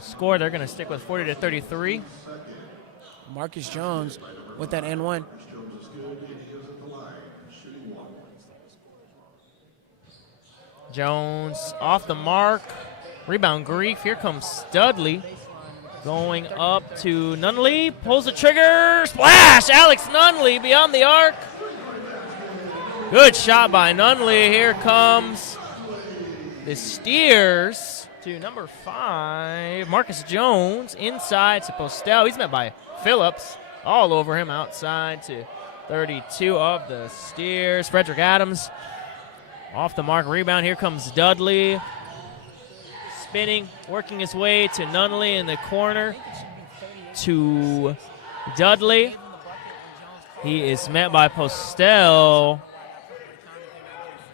score. They're going to stick with 40-33. Marcus Jones with that and one. Jones off the mark. Rebound Grief. Here comes Dudley. Going up to Nunley. Pulls the trigger. Splash! Alex Nunley beyond the arc. Good shot by Nunley. Here comes the Steers to number 5. Marcus Jones inside to Postel. He's met by Phillips. All over him outside to 32 of the Steers. Frederick Adams off the mark. Rebound. Here comes Dudley. Spinning, working his way to Nunley in the corner to Dudley. He is met by Postel.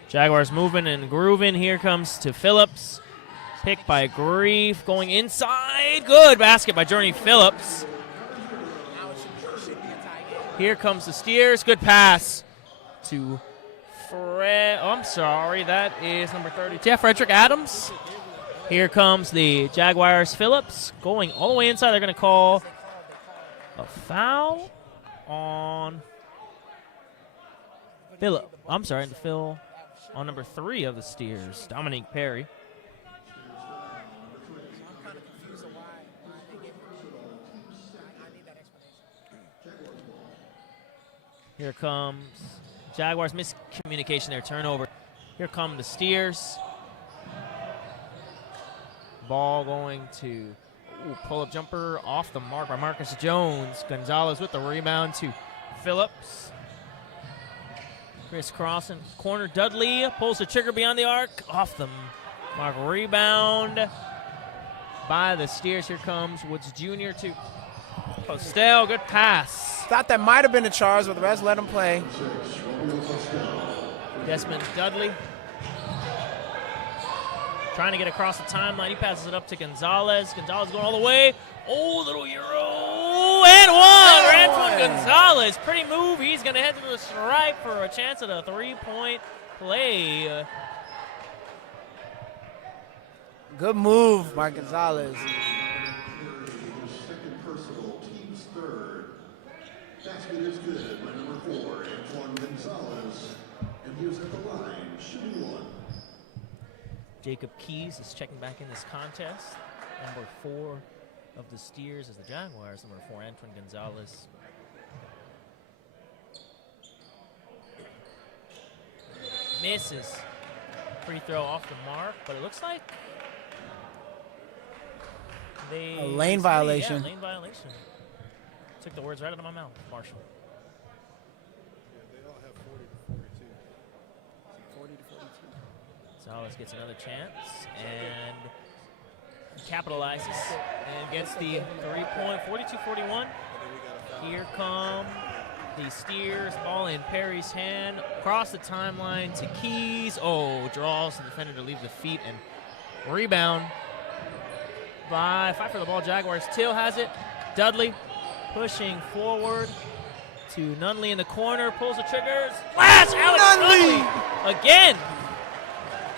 Jaguars moving and grooving. Here comes to Phillips. Picked by Grief. Going inside. Good basket by Journey Phillips. Here comes the Steers. Good pass to that is number 32. Yeah, Frederick Adams. Here comes the Jaguars. Phillips going all the way inside. They're going to call a foul on Phil on number 3 of the Steers, Dominique Perry. Here comes Jaguars. Miscommunication there, turnover. Here come the Steers. Ball going to Ooh, pull-up jumper off the mark by Marcus Jones. Gonzalez with the rebound to Phillips. Crisscrossing corner. Dudley pulls the trigger beyond the arc. Off the mark. Rebound by the Steers. Here comes Woods Jr. to Postel. Good pass. Thought that might have been a charge, but the rest let him play. Desmond Dudley trying to get across the timeline. He passes it up to Gonzalez. Gonzalez going all the way. Oh, little Euro. And one. Antoine Gonzalez. Pretty move. He's going to head to the stripe for a chance at a three-point play. Good move by Gonzalez. Second personal, team's third. Basket is good by number 4, Antoine Gonzalez. And he was at the line, shooting one. Jacob Keys is checking back in this contest. Number 4 of the Steers is the Jaguars. Number 4, Antoine Gonzalez. Misses. Free throw off the mark, but it looks like a lane violation. Yeah, lane violation. Took the words right out of my mouth, Marshall. They all have 40 to 42. 40 to 42. Gonzalez gets another chance and capitalizes and gets the 3-point, 42-41. Here come the Steers, ball in Perry's hand, across the timeline to Keys. Oh, draws the defender to leave the feet and rebound by fight for the ball. Jaguars. Till has it. Dudley pushing forward to Nunley in the corner, pulls the triggers. Flash! Alex Nunley again.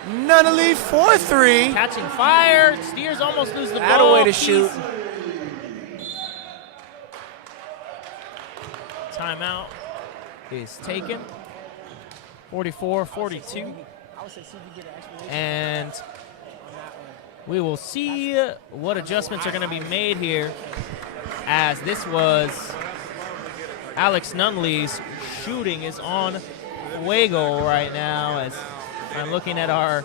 Nunley 4-3. Catching fire. Steers almost lose the That ball. a way to Keys. shoot. Timeout is taken. 44-42. And we will see what adjustments are going to be made here, as this was Alex Nunley's shooting is on fuego right now. As I'm looking at our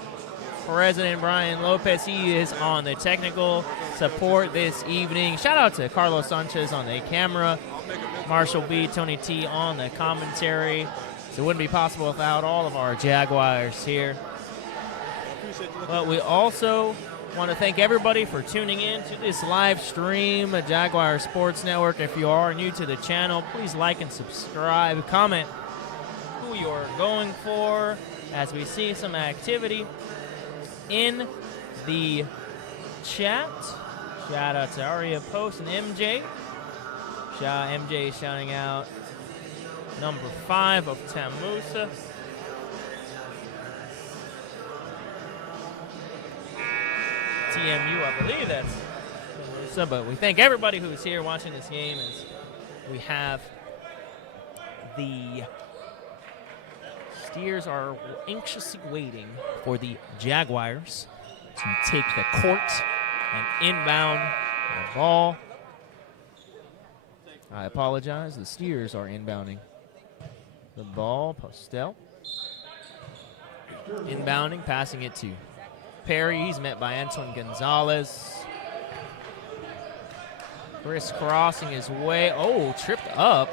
president, Brian Lopez, he is on the technical support this evening. Shout out to Carlos Sanchez on the camera, Marshall B, Tony T on the commentary. So it wouldn't be possible without all of our Jaguars here. But we also want to thank everybody for tuning in to this live stream at Jaguar Sports Network. If you are new to the channel, please like and subscribe. Comment who you're going for as we see some activity in the chat. Shout out to Aria Post and MJ. MJ shouting out number 5 of TAMUSA. TMU, I believe that's TAMUSA, but we thank everybody who's here watching this game as we have the Steers are anxiously waiting for the Jaguars to take the court and inbound the ball. I apologize. The Steers are inbounding the ball. Postel inbounding, passing it to Perry. He's met by Antoine Gonzalez. Crisscrossing his way. Oh, tripped up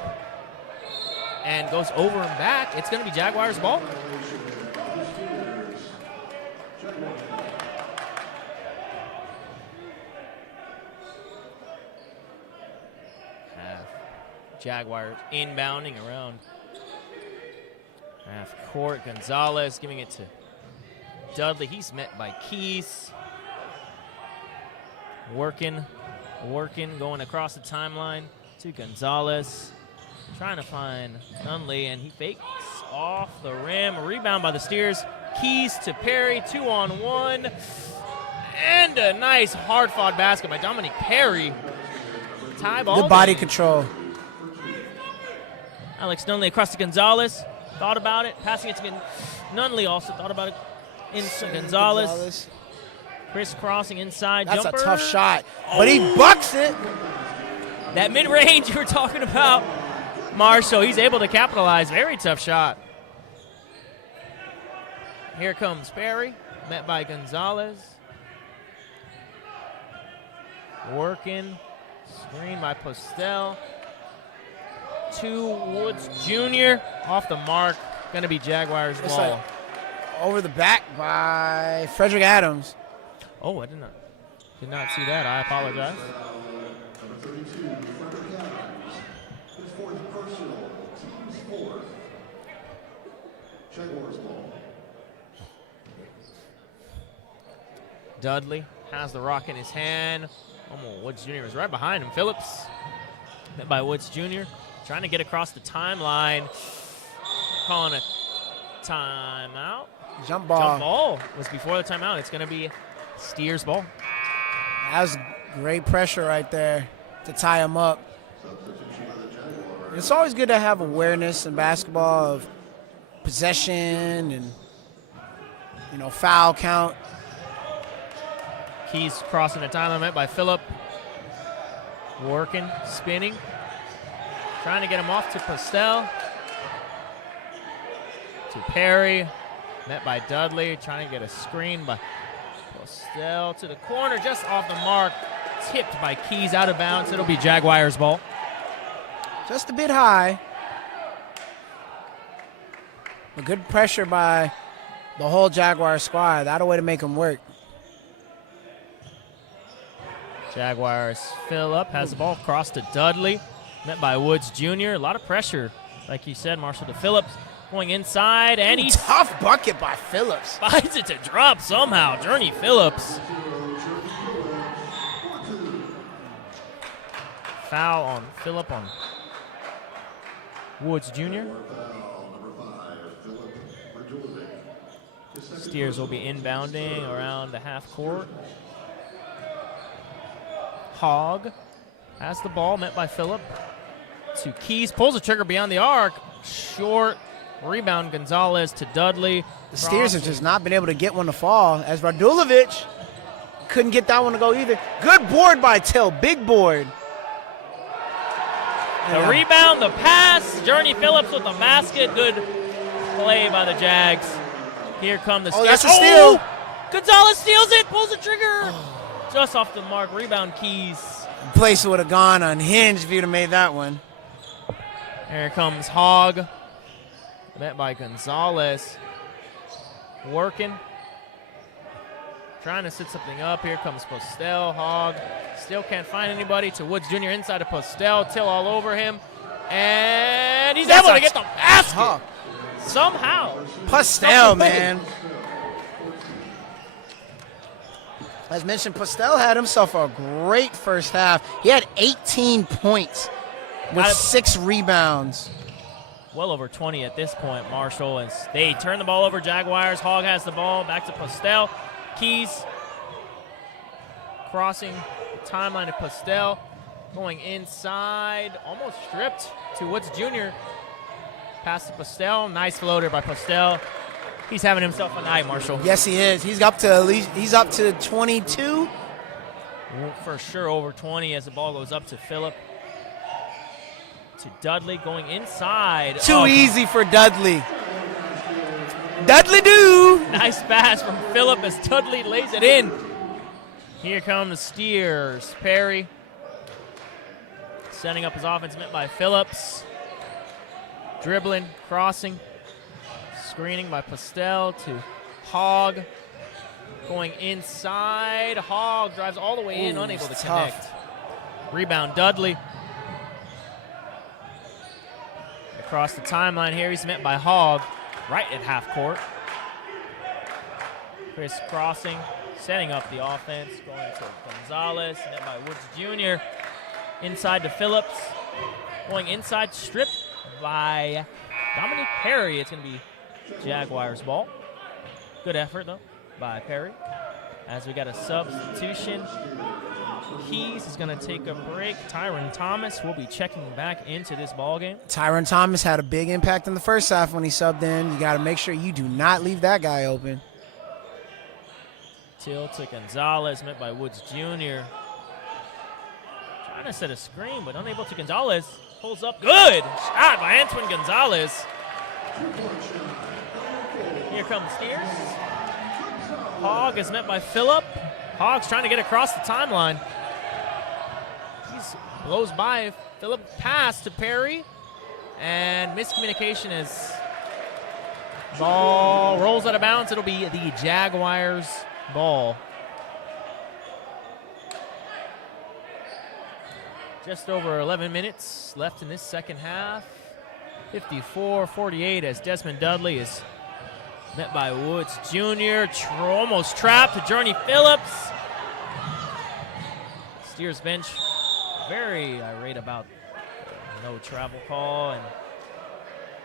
and goes over and back. It's going to be Jaguars ball. Jaguars inbounding around half court. Gonzalez giving it to Dudley. He's met by Keys. Working, going across the timeline to Gonzalez. Trying to find Nunley, and he fakes off the rim. A rebound by the Steers. Keys to Perry, 2-on-1. And a nice hard-fought basket by Dominique Perry. Tie ball. Good body control. Alex Nunley across to Gonzalez. Thought about it. Passing it to Nunley also thought about it. Into Gonzalez. Crisscrossing inside That's jumper. a tough shot, but he bucks it. That mid-range you were talking about, Marshall, he's able to capitalize. Very tough shot. Here comes Perry, met by Gonzalez. Working. Screen by Postel. To Woods Jr. Off the mark. Going to be Jaguars It's ball. like over the back by Frederick Adams. Oh, I did not see that. I apologize. Number 32, Frederick Adams. His fourth personal, team's fourth. Jaguars ball. Dudley has the rock in his hand. Woods Jr. is right behind him. Phillips met by Woods Jr. Trying to get across the timeline. Calling a timeout. Jump ball. Jump ball was before the timeout. It's going to be Steers ball. That was great pressure right there to tie him up. It's always good to have awareness in basketball of possession and, foul count. Keys crossing the timeline met by Phillip. Working, spinning. Trying to get him off to Postel. To Perry. Met by Dudley. Trying to get a screen by Postel to the corner. Just off the mark. Tipped by Keys out of bounds. It'll be Jaguars ball. Just a bit high. But good pressure by the whole Jaguar squad. That'll way to make them work. Jaguars fill up, has the ball crossed to Dudley, met by Woods Jr. A lot of pressure, like you said, Marshall, to Phillips. Going inside, and he Tough bucket by Phillips. finds it to drop somehow. Journey Phillips. Foul on Phillip on Woods Jr. Number 5, Philip Radulovic. His second Steers will be inbounding around the half court. Hogg has the ball, met by Phillip. To Keys, pulls the trigger beyond the arc. Short rebound, Gonzalez to Dudley. The Steers have just not been able to get one to fall, as Radulovic couldn't get that one to go either. Good board by Till, big board. The rebound, the pass. Journey Phillips with the basket. Good play by the Jags. Here come the Steers. That's a steal. Gonzalez steals it, pulls the trigger. Just off the mark, rebound Keys. Place would have gone unhinged if you'd have made that one. Here comes Hogg. Met by Gonzalez. Working. Trying to set something up. Here comes Postel. Hogg still can't find anybody. To Woods Jr. inside of Postel. Till all over him. And he's able to get the basket. Tough. Somehow. Postel, man. As mentioned, Postel had himself a great first half. He had 18 points with 6 rebounds. Well over 20 at this point, Marshall. And they turn the ball over, Jaguars. Hogg has the ball, back to Postel. Keys crossing the timeline to Postel. Going inside, almost stripped to Woods Jr. Pass to Postel. Nice floater by Postel. He's having himself a night, Marshall. Yes, he is. He's up to at least 22. For sure over 20 as the ball goes up to Phillip. To Dudley going inside. Too easy for Dudley. Dudley do. Nice pass from Phillip as Dudley lays it in. Here come the Steers. Perry setting up his offense, met by Phillips. Dribbling, crossing, screening by Postel to Hogg. Going inside. Hogg drives all the way in, Ooh, unable to tough. connect. Rebound, Dudley. Across the timeline here, he's met by Hogg right at half court. Chris crossing, setting up the offense, going to Gonzalez, met by Woods Jr. Inside to Phillips. Going inside, stripped by Dominic Perry. It's going to be Jaguars ball. Good effort, though, by Perry. As we got a substitution. Keys is going to take a break. Tyron Thomas will be checking back into this ball game. Tyron Thomas had a big impact in the first half when he subbed in. You got to make sure you do not leave that guy open. Till to Gonzalez, met by Woods Jr. Trying to set a screen, but unable to. Gonzalez pulls up. Good shot by Antoine Gonzalez. Here comes Steers. Hogg is met by Phillip. Hogg's trying to get across the timeline. He's blows by. Phillip pass to Perry. And miscommunication as ball rolls out of bounds. It'll be the Jaguars' ball. Just over 11 minutes left in this second half. 54-48 as Desmond Dudley is met by Woods Jr. Almost trapped to Journey Phillips. Steers bench very irate about no travel call, and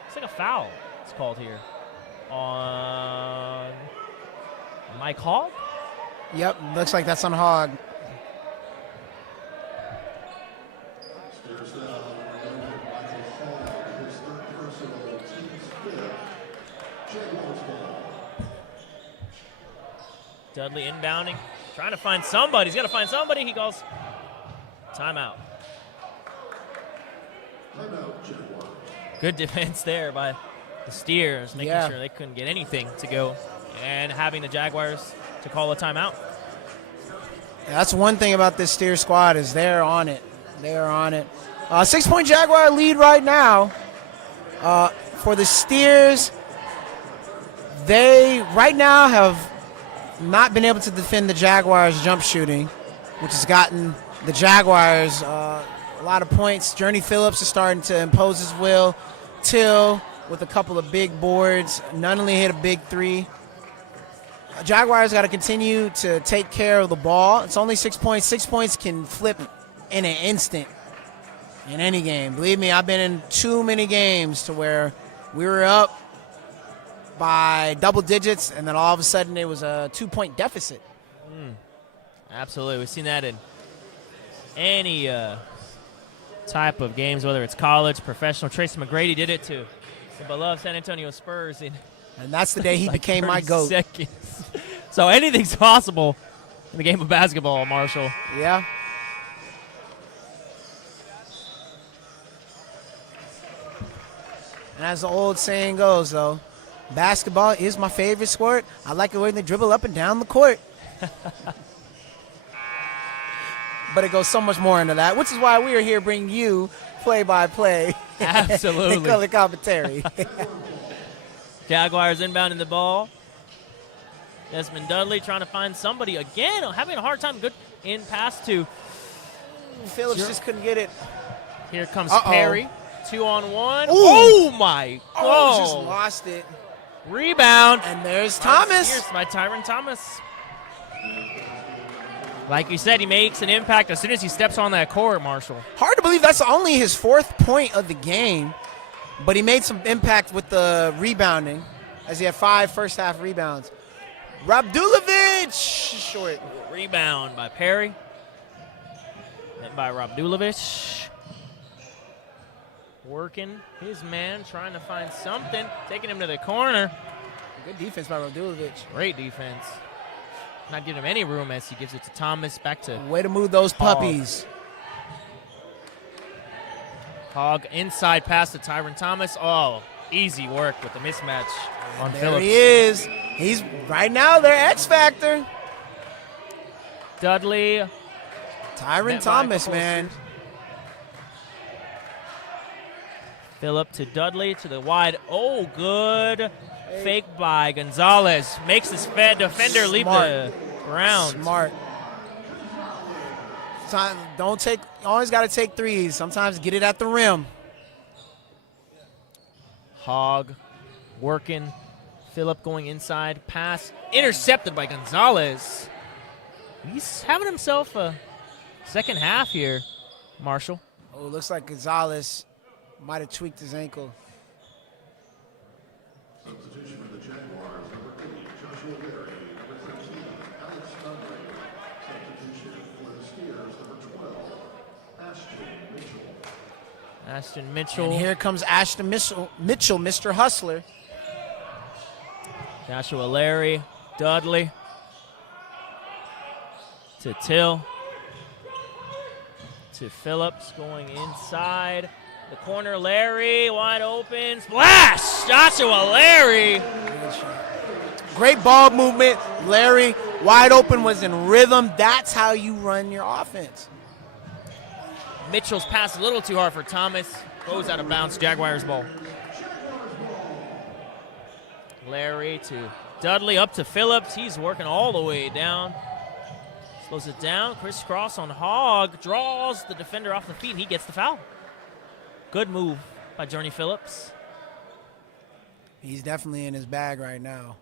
it's like a foul it's called here on Mike Hogg. Yep, looks like that's on Hogg. Dudley inbounding, trying to find somebody. He's got to find somebody. He goes timeout. Good defense there by the Steers, making sure they couldn't get anything to go, and having the Jaguars to call a timeout. That's one thing about this Steer squad is they're on it. They're on it. 6-point Jaguar lead right now. For the Steers, they right now have not been able to defend the Jaguars' jump shooting, which has gotten the Jaguars a lot of points. Journey Phillips is starting to impose his will. Till with a couple of big boards. None only hit a big three. Jaguars got to continue to take care of the ball. It's only 6 points. 6 points can flip in an instant in any game. Believe me, I've been in too many games to where we were up by double digits, and then all of a sudden it was a 2-point deficit. Absolutely. We've seen that in any type of games, whether it's college, professional. Tracy McGrady did it to the beloved San Antonio Spurs in And that's the day he like became my 30 GOAT. seconds. So anything's possible in the game of basketball, Marshall. Yeah. And as the old saying goes, though, basketball is my favorite sport. I like it when they dribble up and down the court. But it goes so much more into that, which is why we are here bringing you play-by-play. Absolutely. and color commentary. Jaguars inbounding the ball. Desmond Dudley trying to find somebody again, having a hard time. Good in pass to Phillips just couldn't get it. Here comes Uh-oh. Perry. 2-on-1. Ooh. Oh, my God. Oh, just lost it. Rebound. And there's Thomas. Here's by Tyron Thomas. Like you said, he makes an impact as soon as he steps on that court, Marshall. Hard to believe that's only his 4th point of the game, but he made some impact with the rebounding as he had 5 first-half rebounds. Rabdulovic, short. Rebound by Perry. Hit by Rabdulovic. Working his man, trying to find something. Taking him to the corner. Good defense by Rabdulovic. Great defense. Not giving him any room as he gives it to Thomas. Back to Way to move those puppies. Hogg. Inside pass to Tyron Thomas. Oh, easy work with the mismatch on There Phillips. he is. He's right now their X factor. Dudley. Tyron Met by a Thomas, couple of man. Phillip to Dudley to the wide. Oh, good fake by Gonzalez. Makes his defender leave the ground. Smart. Don't take. Always got to take threes. Sometimes get it at the rim. Hogg working. Phillip going inside. Pass intercepted by Gonzalez. He's having himself a second half here, Marshall. Oh, looks like Gonzalez might have tweaked his ankle. Substitution for the Jaguars, number 8, Joshua Berry, number 13, Alex Montgomery. Substitution for the Steers, number 12, Ashton Mitchell. And here comes Ashton Mitchell, Mr. Hustler. Joshua Larry, Dudley to Till, to Phillips going inside. The corner, Larry, wide open. Splash! Joshua Larry. Great ball movement. Larry, wide open, was in rhythm. That's how you run your offense. Mitchell's pass a little too hard for Thomas. Goes out of bounds. Jaguars ball. Larry to Dudley, up to Phillips. He's working all the way down. Slows it down. Crisscross on Hogg. Draws the defender off the feet, and he gets the foul. Good move by Journey Phillips. He's definitely in his bag right now.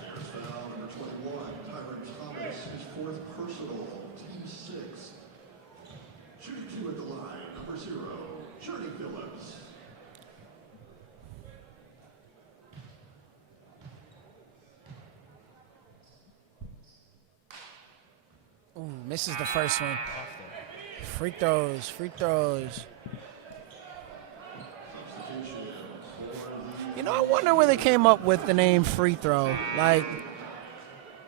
There's foul number 21, Tyron Thomas, his fourth personal, team 6. Shooting 2 at the line, number 0, Journey Phillips. Ooh, misses the first one. Free throws, free throws. You know, I wonder where they came up with the name free throw. Like,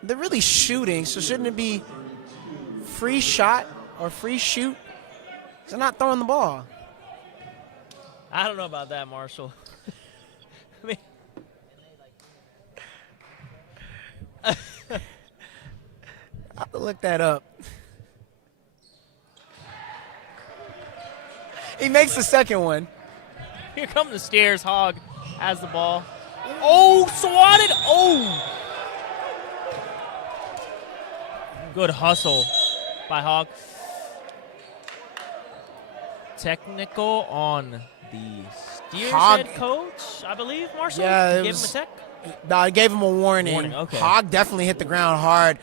they're really shooting, so shouldn't it be free shot or free shoot? They're not throwing the ball. I don't know about that, Marshall. I mean, I have to look that up. He makes the second one. here come the Steers. Hogg has the ball. Oh, swatted. Oh. Good hustle by Hogg. Technical on the Steers Hogg. head coach, I believe, Marshall? Yeah, it Gave was- him a tech? No, I gave him a warning. Warning, okay. Hogg definitely hit the ground hard.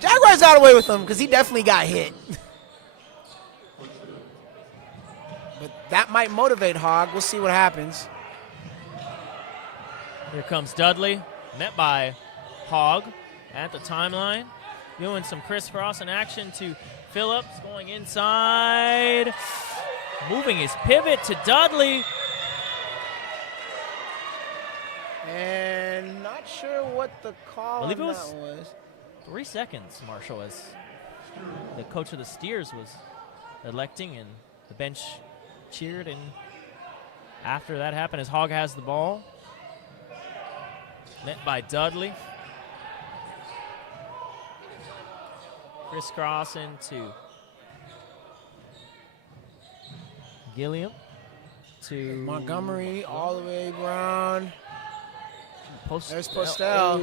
Jaguars got away with him because he definitely got hit. But that might motivate Hogg. We'll see what happens. Here comes Dudley, met by Hogg at the timeline. Doing some crisscross in action to Phillips, going inside. Moving his pivot to Dudley. And not sure what the call I on believe it that was- was. 3 seconds, Marshall, as the coach of the Steers was electing, and the bench cheered. And after that happened, as Hogg has the ball, met by Dudley. Crisscross into Gilliam to Montgomery all the way around. There's Postel. Postel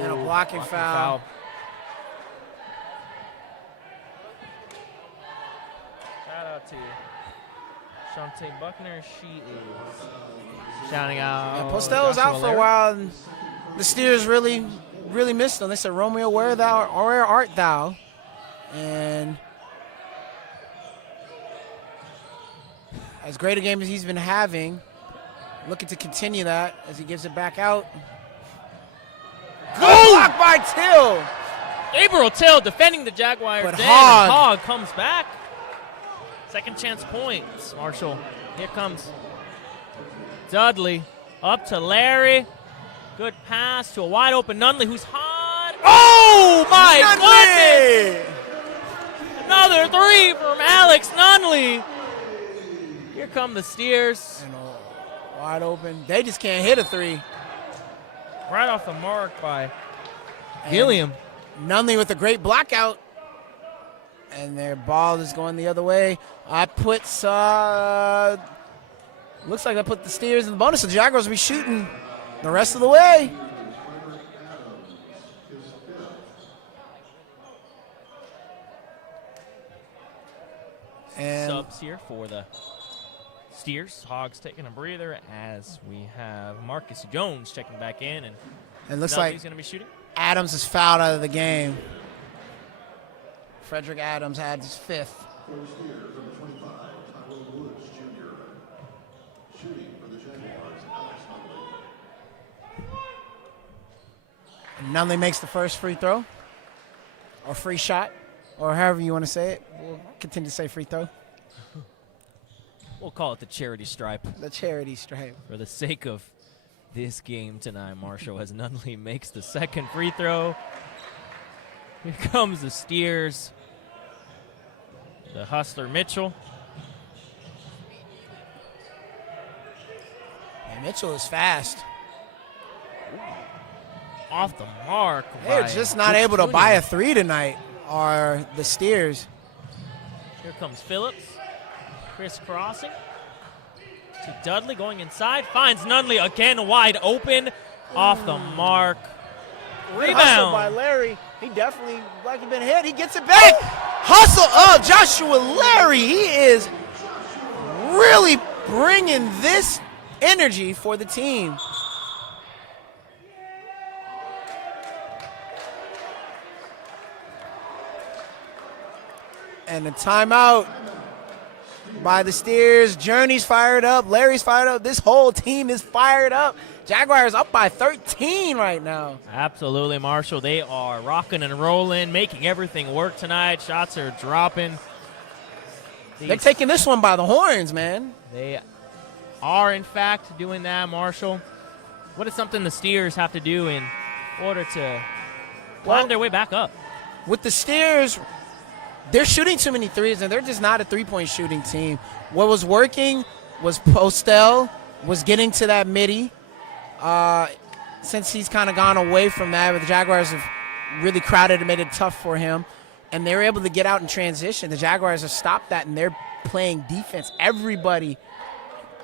and a blocking foul. Shout out to Shantae Buckner. She is shouting out. Yeah, Postel was Joshua out for a Lair. while, and the Steers really missed him. They said, "Romeo, where art thou?" And as great a game as he's been having, looking to continue that as he gives it back out. Good block by Till. Gabriel Till defending the Jaguars. But Den, Hogg. and Hogg comes back. Second chance points, Marshall. Here comes Dudley up to Larry. Good pass to a wide open Nunley, who's hot. Oh my goodness! Another 3 from Alex Nunley. Here come the Steers. And wide open. They just can't hit a 3. Right off the mark by Gilliam. Nunley with a great block out. And their ball is going the other way. Looks like I put the Steers in the bonus. The Jaguars will be shooting the rest of the way. And Subs here for the Steers. Hogg's taking a breather as we have Marcus Jones checking back in, and it looks Dudley's like going to be shooting. Adams is fouled out of the game. Frederick Adams had his 5th. For the Steers, number 25, Tyrone Woods Jr. Shooting for the Jaguars, Alex Nunley. Nunley makes the first free throw or free shot or however you want to say it. We'll continue to say free throw. We'll call it the charity stripe The charity stripe. for the sake of this game tonight, Marshall, as Nunley makes the second free throw. Here comes the Steers. The hustler Mitchell. And Mitchell is fast. Off the mark. They're by just not Brooks able to Jr. buy a 3 tonight, are the Steers. Here comes Phillips. Crisscrossing to Dudley, going inside. Finds Nunley again wide open. Off the mark. Good hustle by Rebound. Larry. He definitely, like he's been hit. He gets it back. Hustle of Joshua Larry. He is really bringing this energy for the team. And a timeout by the Steers. Journey's fired up. Larry's fired up. This whole team is fired up. Jaguars up by 13 right now. Absolutely, Marshall. They are rocking and rolling, making everything work tonight. Shots are dropping. They're taking this one by the horns, man. They are, in fact, doing that, Marshall. What is something the Steers have to do in order to climb their way back up? With the Steers, they're shooting too many threes, and they're just not a three-point shooting team. What was working was Postel was getting to that midi. Since he's kind of gone away from that, but the Jaguars have really crowded and made it tough for him, and they were able to get out in transition. The Jaguars have stopped that, and they're playing defense. Everybody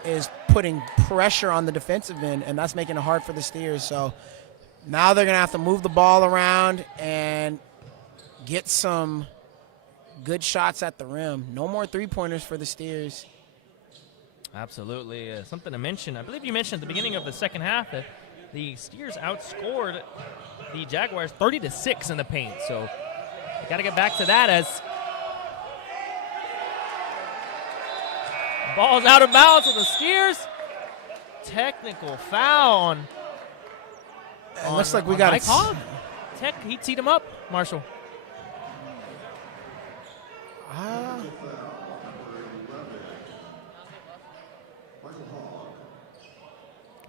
is putting pressure on the defensive end, and that's making it hard for the Steers. So now they're going to have to move the ball around and get some good shots at the rim. No more three-pointers for the Steers. Absolutely. Something to mention. I believe you mentioned at the beginning of the second half that the Steers outscored the Jaguars 30-6 in the paint. So you got to get back to that as ball's out of bounds for the Steers. Technical foul on. It looks like we got Mike Hogg. He teed him up, Marshall.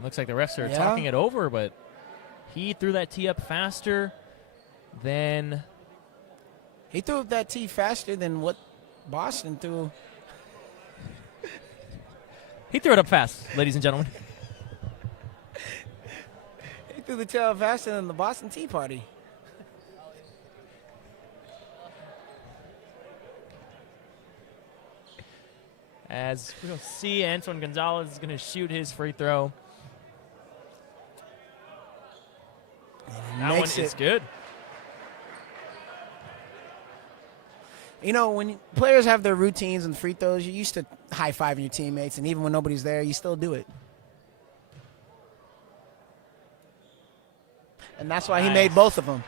Looks like the refs are talking it over, but he threw that tee up faster than. He threw up that tee faster than what Boston threw. He threw it up fast, ladies and gentlemen. He threw the tail faster than the Boston Tea Party. As we'll see, Antoine Gonzalez is going to shoot his free throw. That one is good. You know, when players have their routines and free throws, you're used to high-fiving your teammates, and even when nobody's there, you still do it. And that's why he made both of them.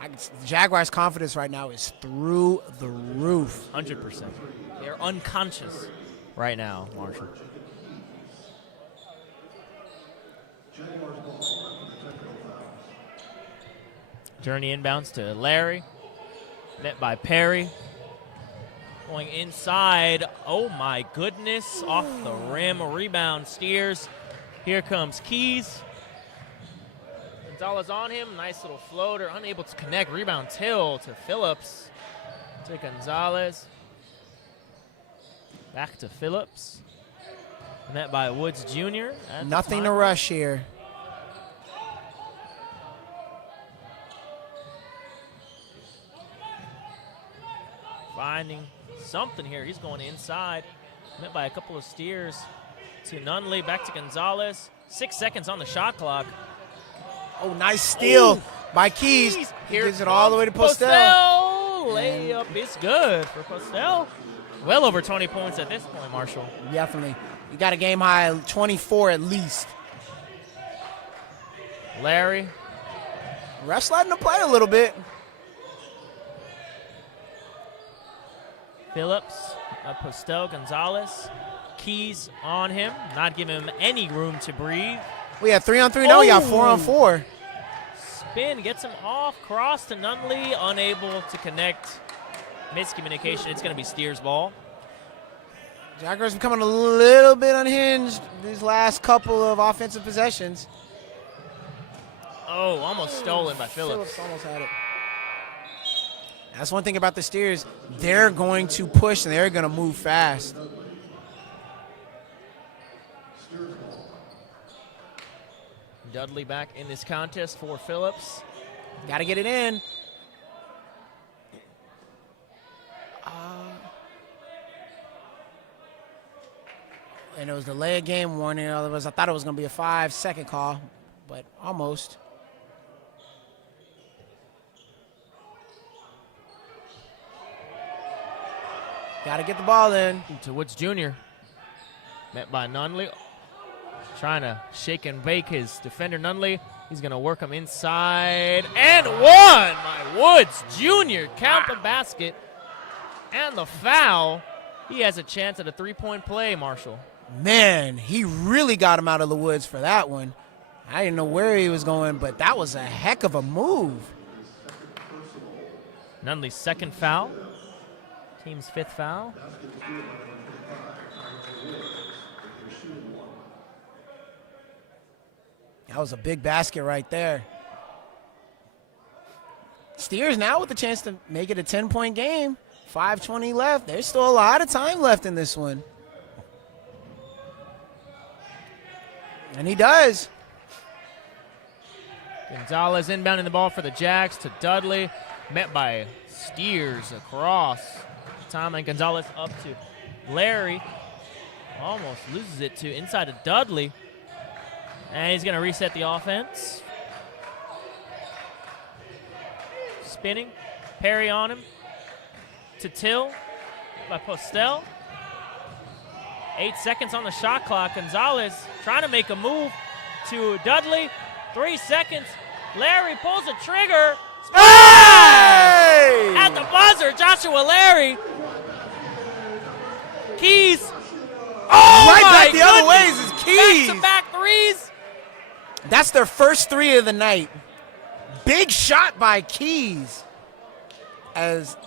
The Jaguars' confidence right now is through the roof. 100%. They're unconscious right now, Marshall. Journey inbounds to Larry. Met by Perry. Going inside. Oh, my goodness. Off the rim. Rebound Steers. Here comes Keys. Gonzalez on him. Nice little floater. Unable to connect. Rebound Till to Phillips. To Gonzalez. Back to Phillips. Met by Woods Jr. Nothing to rush here. Finding something here. He's going inside. Met by a couple of Steers. To Nunley. Back to Gonzalez. 6 seconds on the shot clock. Oh, nice steal by Keys. He gives it all the way to Postel. Layup is good for Postel. Well over 20 points at this point, Marshall. Definitely. You got a game high 24 at least. Larry. Refs letting him play a little bit. Phillips, Postel, Gonzalez. Keys on him, not giving him any room to breathe. We had 3-on-3. Now we got 4-on-4. Spin gets him off. Cross to Nunley, unable to connect. Miscommunication. It's going to be Steers' ball. Jaguars becoming a little bit unhinged these last couple of offensive possessions. Oh, almost stolen by Phillips. Phillips almost had it. That's one thing about the Steers. They're going to push and they're going to move fast. Dudley back in this contest for Phillips. Got to get it in. And it was delay of game warning. Otherwise, I thought it was going to be a 5-second call, but almost. Got to get the ball in. To Woods Jr. Met by Nunley. Trying to shake and bake his defender, Nunley. He's going to work him inside. And one by Woods Jr. Count the basket and the foul. He has a chance at a three-point play, Marshall. Man, he really got him out of the woods for that one. I didn't know where he was going, but that was a heck of a move. Nunley's second foul. Team's fifth foul. That was a big basket right there. Steers now with a chance to make it a 10-point game. 5:20 left. There's still a lot of time left in this one. And he does. Gonzalez inbounding the ball for the Jags to Dudley. Met by Steers across. Tom and Gonzalez up to Larry. Almost loses it to inside of Dudley. And he's going to reset the offense. Spinning. Perry on him. To Till by Postel. 8 seconds on the shot clock. Gonzalez trying to make a move to Dudley. 3 seconds. Larry pulls the trigger. Hey! At the buzzer, Joshua Larry. Keys. Oh, right my back the other goodness. ways is Keys. Back-to-back threes. That's their first three of the night. Big shot by Keys. As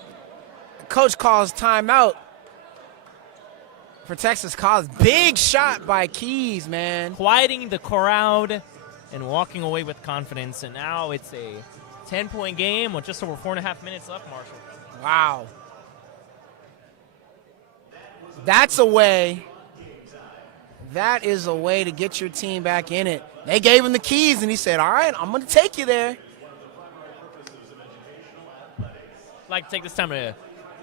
coach calls timeout for Texas College. Big shot by Keys, man. Quieting the crowd and walking away with confidence. And now it's a 10-point game with just over 4.5 minutes left, Marshall. Wow. That's a way. That is a way to get your team back in it. They gave him the keys, and he said, all right, I'm going to take you there. I'd like to take this time to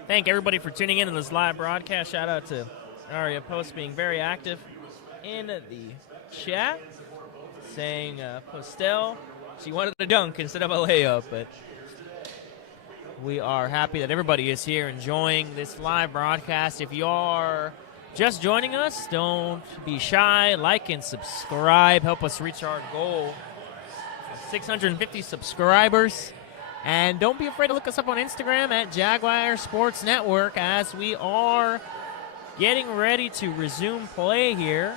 thank everybody for tuning in to this live broadcast. Shout out to Aria Post being very active in the chat, saying Postel, she wanted a dunk instead of a layup, but we are happy that everybody is here enjoying this live broadcast. If you are just joining us, don't be shy. Like and subscribe. Help us reach our goal of 650 subscribers. And don't be afraid to look us up on Instagram at Jaguar Sports Network as we are getting ready to resume play here.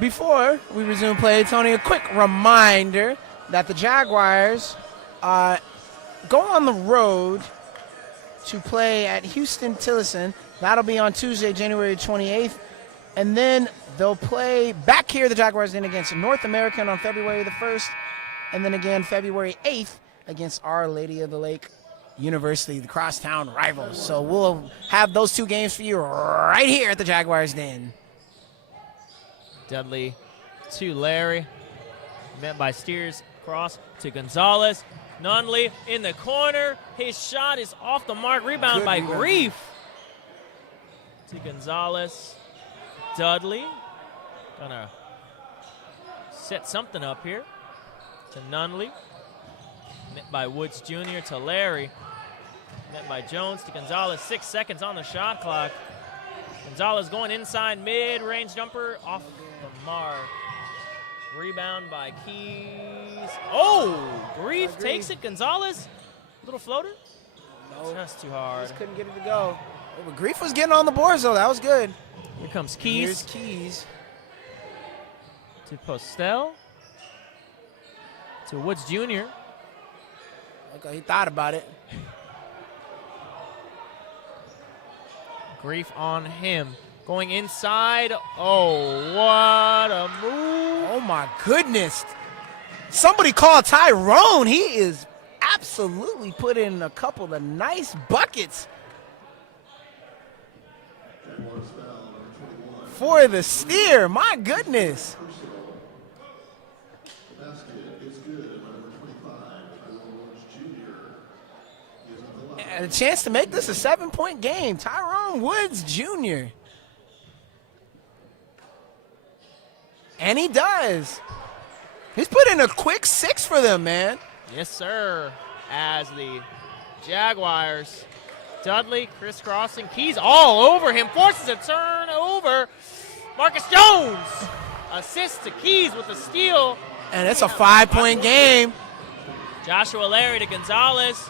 Before we resume play, Tony, a quick reminder that the Jaguars go on the road to play at Houston-Tillotson. That'll be on Tuesday, January 28th. And then they'll play back here, the Jaguars Den, against North American on February the 1st. And then again, February 8th against Our Lady of the Lake University, the crosstown rivals. So we'll have those two games for you right here at the Jaguars Den. Dudley to Larry. Met by Steers. Cross to Gonzalez. Nunley in the corner. His shot is off the mark. Rebound Good by rebound. Grief. To Gonzalez. Dudley. Gonna set something up here. To Nunley. Met by Woods Jr. to Larry. Met by Jones to Gonzalez. 6 seconds on the shot clock. Gonzalez going inside, mid-range jumper off the mark. Rebound by Keys. Oh, Grief takes it. Gonzalez, little floater. No, Just too hard. just couldn't get it to go. Oh, but Grief was getting on the boards, though. That was good. Here comes Here's Keys Keys. to Postel. To Woods Jr. Okay, he thought about it. Grief on him. Going inside. Oh, what a move. Oh, my goodness. Somebody call Tyrone. He is absolutely put in a couple of nice buckets for the Steer. My goodness. The basket is good by number 25, Tyrone Woods Jr. is on the line. And a chance to make this a 7-point game. Tyrone Woods Jr. And he does. He's put in a quick 6 for them, man. Yes, sir. As the Jaguars, Dudley crisscrossing, Keys all over him, forces a turnover. Marcus Jones assists to Keys with a steal. And it's a 5-point game. Joshua Larry to Gonzalez.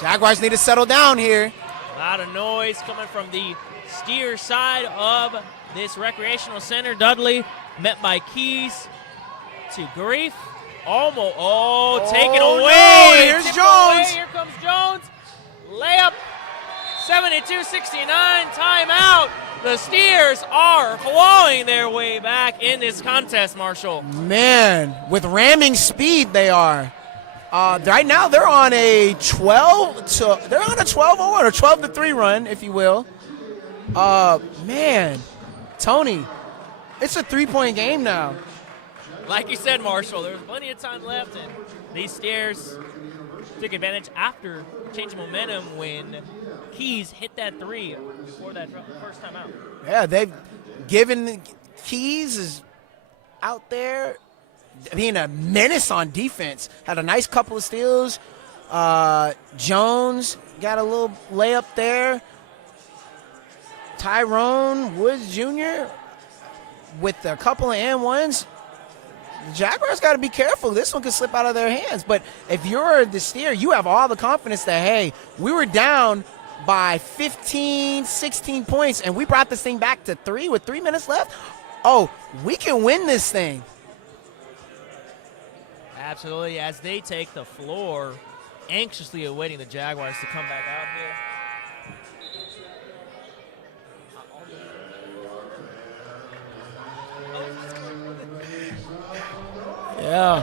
Jaguars need to settle down here. A lot of noise coming from the steer side of this recreational center. Dudley met by Keys to grief. Almost, taken away. No, here's Tipped Jones. away. Here comes Jones. Layup, 72-69, timeout. The Steers are clawing their way back in this contest, Marshall. Man, with ramming speed they are. Right now they're on a 12-0 or a 12-3 run, if you will. Man, Tony, it's a 3-point game now. Like you said, Marshall, there's plenty of time left, and these Steers took advantage after changing momentum when Keys hit that 3 before that first time out. Yeah, they've given Keys is out there being a menace on defense. Had a nice couple of steals. Jones got a little layup there. Tyrone Woods Jr. with a couple of and-ones. The Jaguars got to be careful. This one could slip out of their hands. But if you're the Steer, you have all the confidence that, hey, we were down by 15, 16 points, and we brought this thing back to 3 with 3 minutes left. Oh, we can win this thing. Absolutely, as they take the floor, anxiously awaiting the Jaguars to come back out here. Yeah.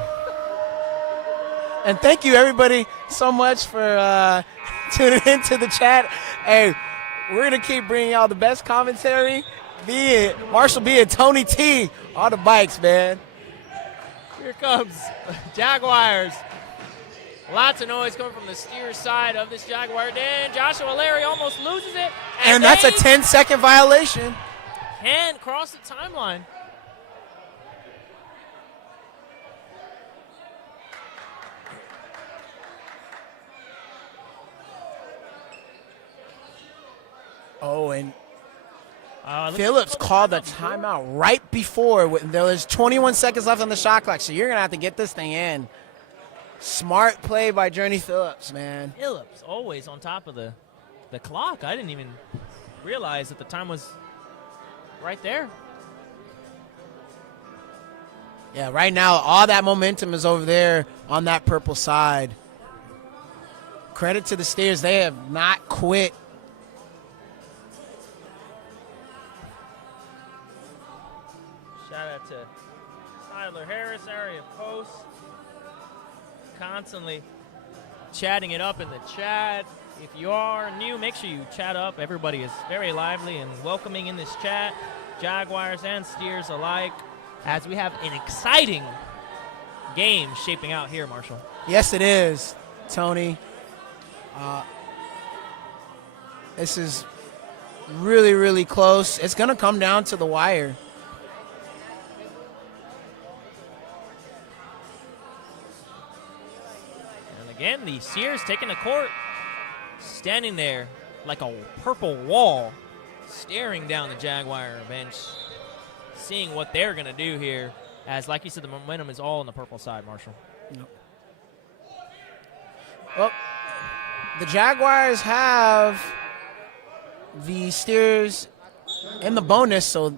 And thank you, everybody, so much for tuning into the chat. Hey, we're going to keep bringing y'all the best commentary, be it Marshall, be it Tony T, all the bikes, man. Here comes Jaguars. Lots of noise coming from the Steer side of this Jaguar Den. Joshua Larry almost loses it. And that's a 10-second violation. Can cross the timeline. Oh, and Phillips called the timeout right before. There was 21 seconds left on the shot clock, so you're going to have to get this thing in. Smart play by Journey Phillips, man. Phillips always on top of the clock. I didn't even realize that the time was right there. Yeah, right now, all that momentum is over there on that purple side. Credit to the Steers. They have not quit. Shout out to Tyler Harris, area post. Constantly chatting it up in the chat. If you are new, make sure you chat up. Everybody is very lively and welcoming in this chat, Jaguars and Steers alike, as we have an exciting game shaping out here, Marshall. Yes, it is, Tony. This is really, really close. It's going to come down to the wire. Again, the Steers taking the court, standing there like a purple wall, staring down the Jaguar bench, seeing what they're going to do here, as, like you said, the momentum is all on the purple side, Marshall. Yep. Well, the Jaguars have the Steers in the bonus, so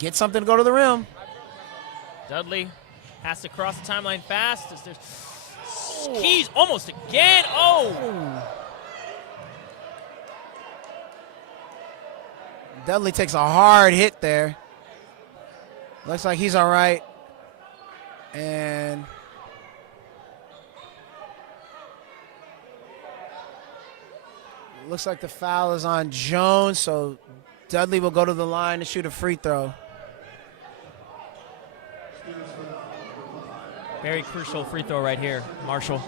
get something to go to the rim. Dudley has to cross the timeline fast. As there's Keys almost again. Oh! Dudley takes a hard hit there. Looks like he's all right. And looks like the foul is on Jones, so Dudley will go to the line to shoot a free throw. Very crucial free throw right here, Marshall.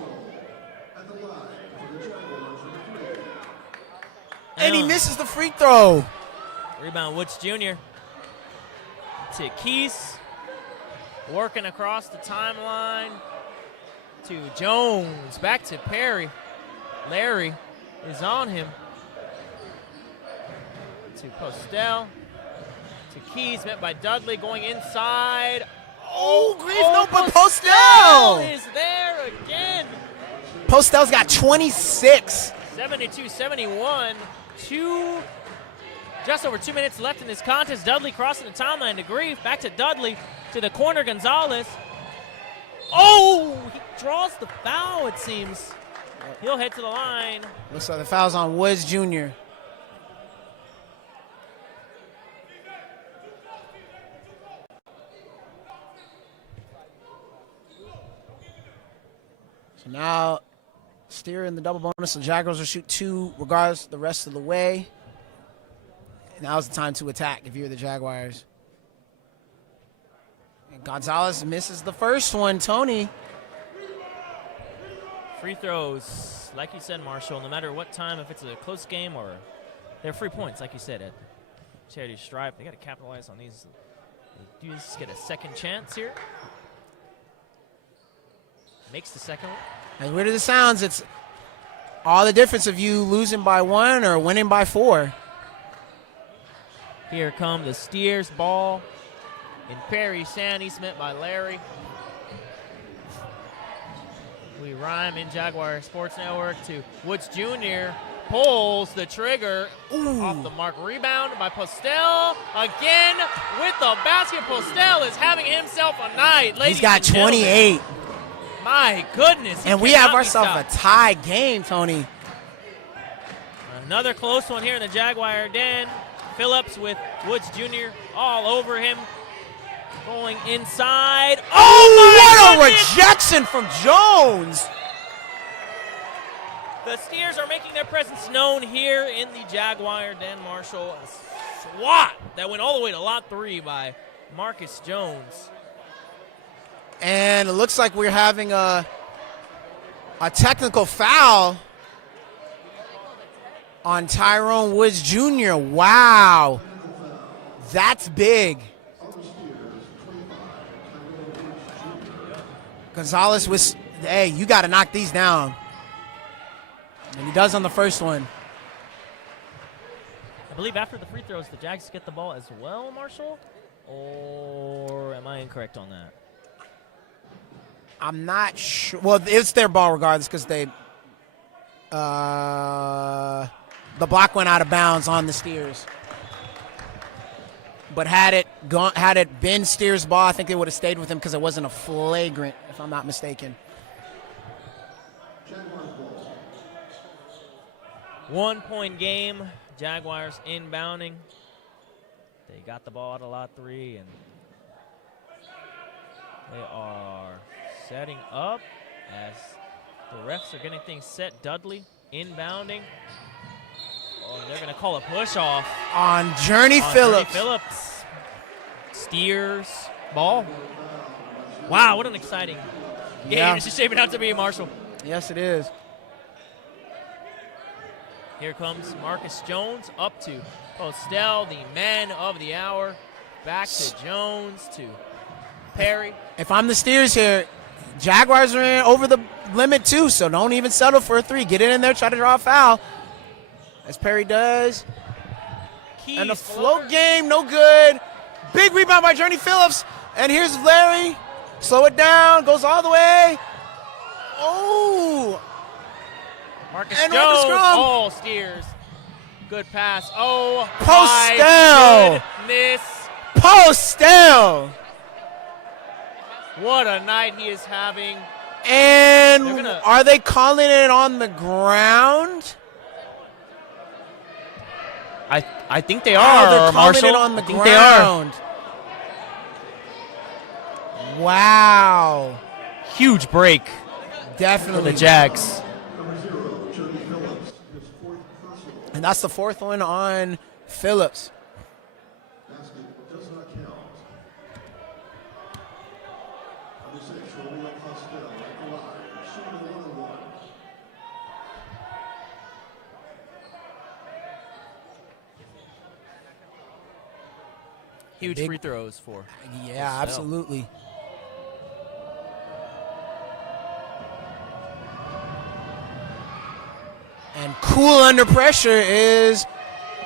And he misses the free throw. Rebound, Woods Jr. to Keys. Working across the timeline to Jones. Back to Perry. Larry is on him. To Postel. To Keys, met by Dudley, going inside. Oh, grief, no, but Postel is there again. Postel's got 26. 72-71. Just over 2 minutes left in this contest. Dudley crossing the timeline to Grief. Back to Dudley. To the corner, Gonzalez. Oh, he draws the foul, it seems. He'll head to the line. Looks like the foul's on Woods Jr. So now, Steer in the double bonus. The Jaguars will shoot 2 regardless the rest of the way. Now's the time to attack if you're the Jaguars. And Gonzalez misses the first one. Tony. Free throws, like you said, Marshall, no matter what time, if it's a close game or they're free points, like you said, at Charity Stripe. They got to capitalize on these. They do just get a second chance here. Makes the second one. As weird as it sounds, it's all the difference of you losing by 1 or winning by 4. Here come the Steers ball. And Perry Sandy's met by Larry. We rhyme in Jaguar Sports Network to Woods Jr. Pulls the trigger. Ooh. Off the mark. Rebound by Postel. Again with the basket. Postel is having himself a night. He's got 28. My goodness. And we have ourselves a tie game, Tony. Another close one here in the Jaguar Den. Phillips with Woods Jr. all over him. Going inside. Oh, what a rejection from Jones. The Steers are making their presence known here in the Jaguar Den, Marshall. A swat that went all the way to lot 3 by Marcus Jones. And it looks like we're having a technical foul on Tyrone Woods Jr. Wow. That's big. Gonzalez was, hey, you got to knock these down. And he does on the first one. I believe after the free throws, the Jags get the ball as well, Marshall? Or am I incorrect on that? I'm not sure. Well, it's their ball regardless because they the block went out of bounds on the Steers. But had it been Steers' ball, I think they would have stayed with him because it wasn't a flagrant, if I'm not mistaken. 1 point game. Jaguars inbounding. They got the ball out of lot 3 and they are setting up as the refs are getting things set. Dudley inbounding. Oh, they're going to call a push off On Journey Phillips. Phillips. Steers ball. Wow, what an exciting game. Yeah. It's just shaping out to be, Marshall. Yes, it is. Here comes Marcus Jones up to Postel, the man of the hour. Back to Jones to Perry. If I'm the Steers here, Jaguars are in over the limit too, so don't even settle for a 3. Get it in there, try to draw a foul. As Perry does. Keys And the float game, no good. Big rebound by Journey Phillips. And here's Larry. Slow it down, goes all the way. Oh. Marcus And Jones. Marcus Grum. Oh, Steers. Good pass. Oh, Postel. my goodness. Postel. What a night he is having. And are they calling it on the ground? I think they Oh, are, they're calling Marshall. it on the I think they are. ground. Wow. Huge break for Definitely. the Jags. And that's the 4th one on Phillips. Basket does not count. Number 6, Romeo Postel at the line, shooting another one. Huge Big- free throws for. Yeah, Marcel. absolutely. And cool under pressure is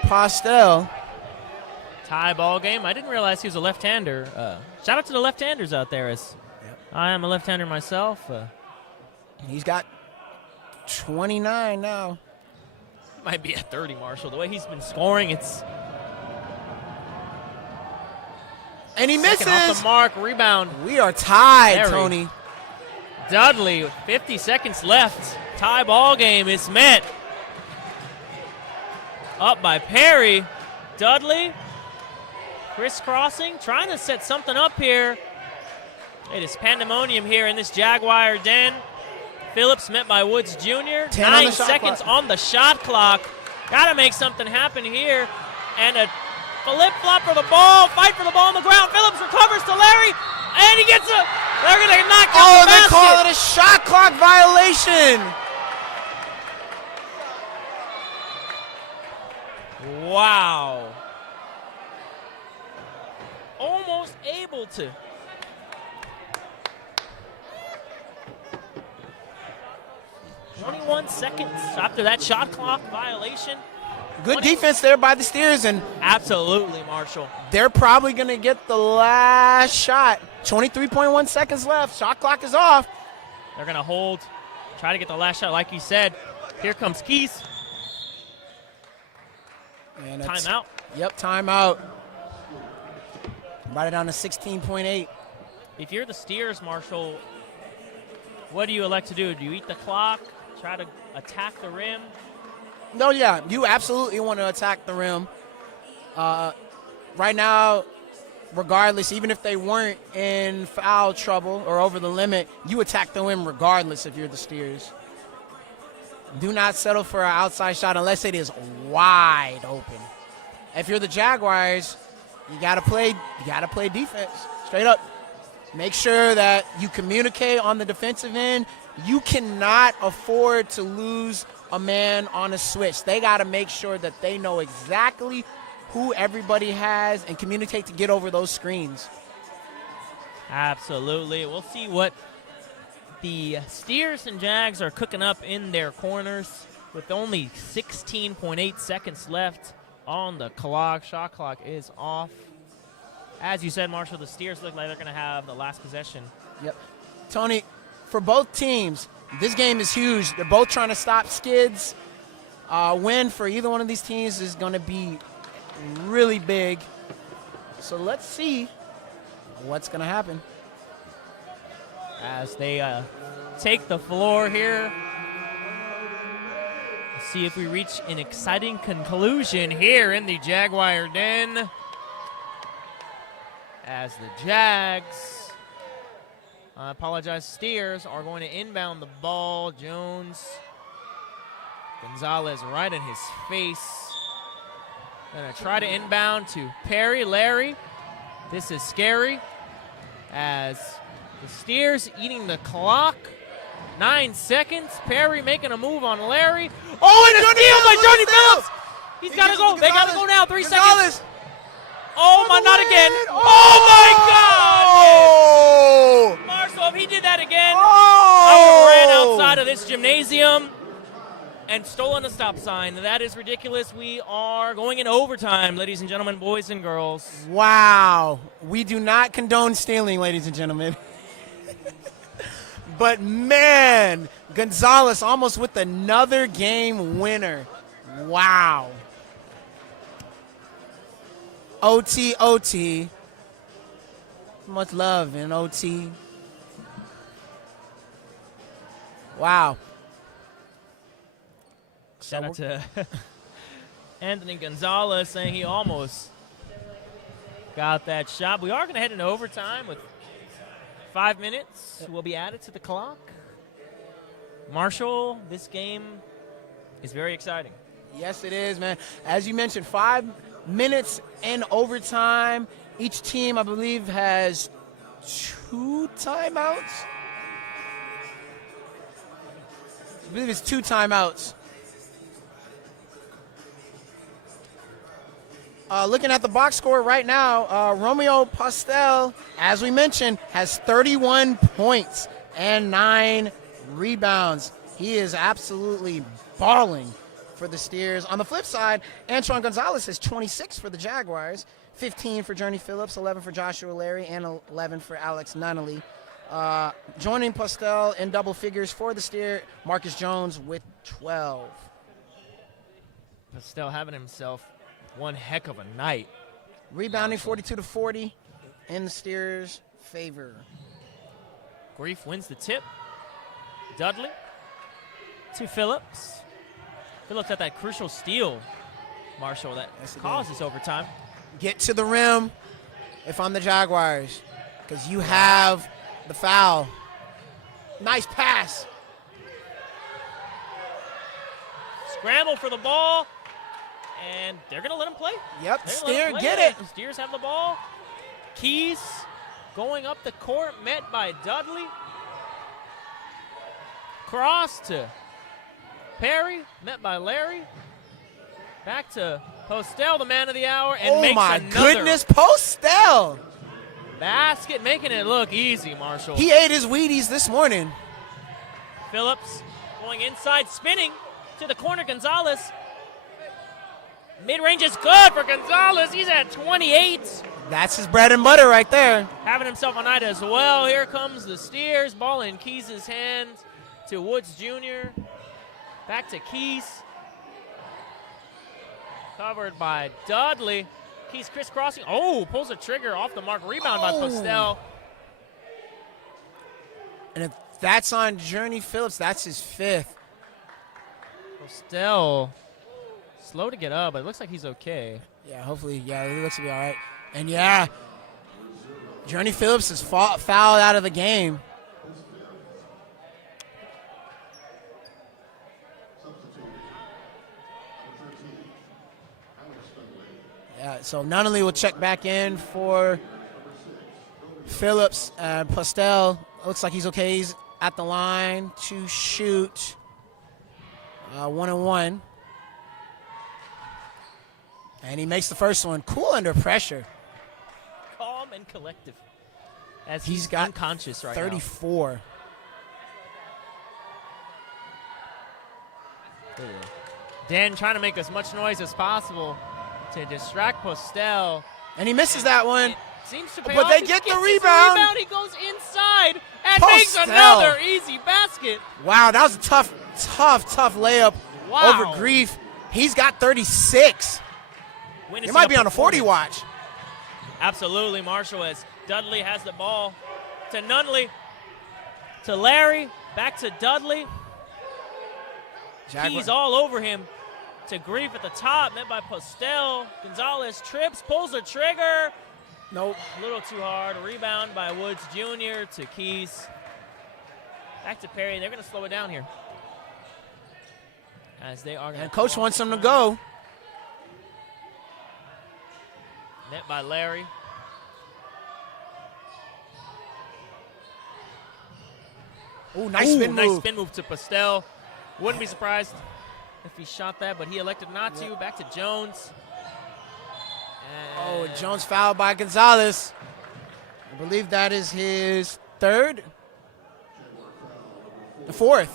Postel. Tie ball game. I didn't realize he was a left-hander. Shout out to the left-handers out there, as I am a left-hander myself. He's got 29 now. Might be at 30, Marshall. The way he's been scoring, it's And he misses. second off the mark. Rebound. We are tied, Perry. Tony. Dudley, with 50 seconds left. Tie ball game is met. Up by Perry. Dudley crisscrossing, trying to set something up here. It is pandemonium here in this Jaguar Den. Phillips met by Woods Jr. 10 on 9 the shot seconds clock. on the shot clock. Got to make something happen here. And a flip-flop for the ball. Fight for the ball on the ground. Phillips recovers to Larry. And he gets a... They're going to knock down Oh, the they basket. call it a shot clock violation. Wow. Almost able to. "21 seconds after that shot clock violation." Good defense there by the Steers, and Absolutely, Marshall. they're probably going to get the last shot. 23.1 seconds left. Shot clock is off. They're going to hold, try to get the last shot. Like you said, here comes Keys. And Timeout. Yep, timeout. Brought it down to 16.8. If you're the Steers, Marshall, what do you elect to do? Do you eat the clock, try to attack the rim? No, yeah, you absolutely want to attack the rim. Right now, regardless, even if they weren't in foul trouble or over the limit, you attack the rim regardless if you're the Steers. Do not settle for an outside shot unless it is wide open. If you're the Jaguars, you gotta play defense. Straight up. Make sure that you communicate on the defensive end. You cannot afford to lose a man on a switch. They got to make sure that they know exactly who everybody has and communicate to get over those screens. Absolutely. We'll see what the Steers and Jags are cooking up in their corners with only 16.8 seconds left on the clock. Shot clock is off. As you said, Marshall, the Steers look like they're going to have the last possession. Yep. Tony, for both teams, this game is huge. They're both trying to stop skids. Win for either one of these teams is going to be really big. So let's see what's going to happen. As they take the floor here. Let's see if we reach an exciting conclusion here in the Jaguar Den. As the Jags, Steers are going to inbound the ball. Jones, Gonzalez right in his face. Going to try to inbound to Perry, Larry. This is scary as the Steers eating the clock. 9 seconds. Perry making a move on Larry. Oh, and a steal by Johnny Phillips. He's got to go. They got to go now. 3 seconds. Oh, my, not again. Oh, my God. Marshall, if he did that again, I would have ran outside of this gymnasium and stolen a stop sign. That is ridiculous. We are going in overtime, ladies and gentlemen, boys and girls. Wow. We do not condone stealing, ladies and gentlemen. But, man, Gonzalez almost with another game winner. Wow. OT, OT. Much love in OT. Wow. Shout out to Anthony Gonzalez saying he almost got that shot. We are going to head into overtime with 5 minutes will be added to the clock. Marshall, this game is very exciting. Yes, it is, man. As you mentioned, 5 minutes in overtime. Each team, I believe, has 2 timeouts. I believe it's 2 timeouts. Looking at the box score right now, Romeo Postel, as we mentioned, has 31 points and 9 rebounds. He is absolutely balling for the Steers. On the flip side, Antoine Gonzalez has 26 for the Jaguars, 15 for Journey Phillips, 11 for Joshua Larry, and 11 for Alex Nunnally. Joining Postel in double figures for the Steer, Marcus Jones with 12. Still having himself one heck of a night. Rebounding 42-40 in the Steers' favor. Grief wins the tip. Dudley to Phillips. Phillips at that crucial steal, Marshall, that causes overtime. Get to the rim if I'm the Jaguars, because you have the foul. Nice pass. Scramble for the ball, and they're going to let him play. Yep, They're gonna let Steer, him play. get it. The Steers have the ball. Keys going up the court, met by Dudley. Cross to Perry, met by Larry. Back to Postel, the man of the hour, and makes another goodness, Postel. basket, making it look easy, Marshall. He ate his Wheaties this morning. Phillips going inside, spinning to the corner. Gonzalez. Mid-range is good for Gonzalez. He's at 28. That's his bread and butter right there. Having himself a night as well. Here comes the Steers. Ball in Keys' hand to Woods Jr. Back to Keys. Covered by Dudley. Keys crisscrossing. Oh, pulls the trigger off the mark. Rebound by Postel. And if that's on Journey Phillips, that's his 5th. Postel slow to get up, but it looks like he's okay. Yeah, hopefully, yeah, he looks to be all right. And yeah, Journey Phillips is fouled out of the game. Yeah, so Nunnally will check back in for Phillips. Postel looks like he's okay. He's at the line to shoot 1-and-1. And he makes the first one. Cool under pressure. Calm and collective. As He's got unconscious right 34. now. Den trying to make as much noise as possible to distract Postel. And he misses that one. It seems to pay But off. they He get the gets his rebound. He goes inside and Postel. makes another easy basket. Wow, that was a tough layup Wow. over Grief. He's got 36. Witnessing He might be on a performance. 40 watch. Absolutely, Marshall, as Dudley has the ball to Nunnally, to Larry, back to Dudley. Keys all over him to Grief at the top, met by Postel. Gonzalez trips, pulls the trigger. Nope. A little too hard. Rebound by Woods Jr. to Keys. Back to Perry. They're going to slow it down here. As they are going to. And coach wants him to go. Met by Larry. Ooh, nice spin Nice move. spin move to Postel. Wouldn't be surprised if he shot that, but he elected not to. Back to Jones. Oh, And Jones fouled by Gonzalez. I believe that is his 3rd. The 4th.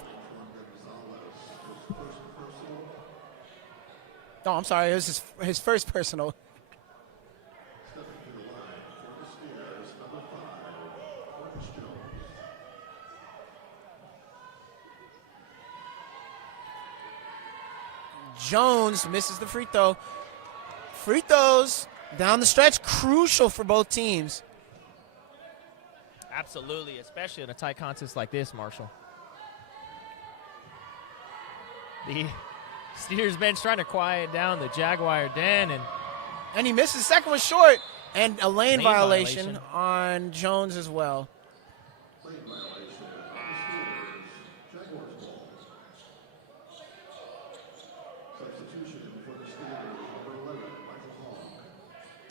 Oh, I'm sorry. It was his first personal. Jones misses the free throw. Free throws down the stretch, crucial for both teams. Absolutely, especially in a tight contest like this, Marshall. The Steers bench trying to quiet down the Jaguar Den, And he misses. Second one short. And a lane Lane violation violation. on Jones as well.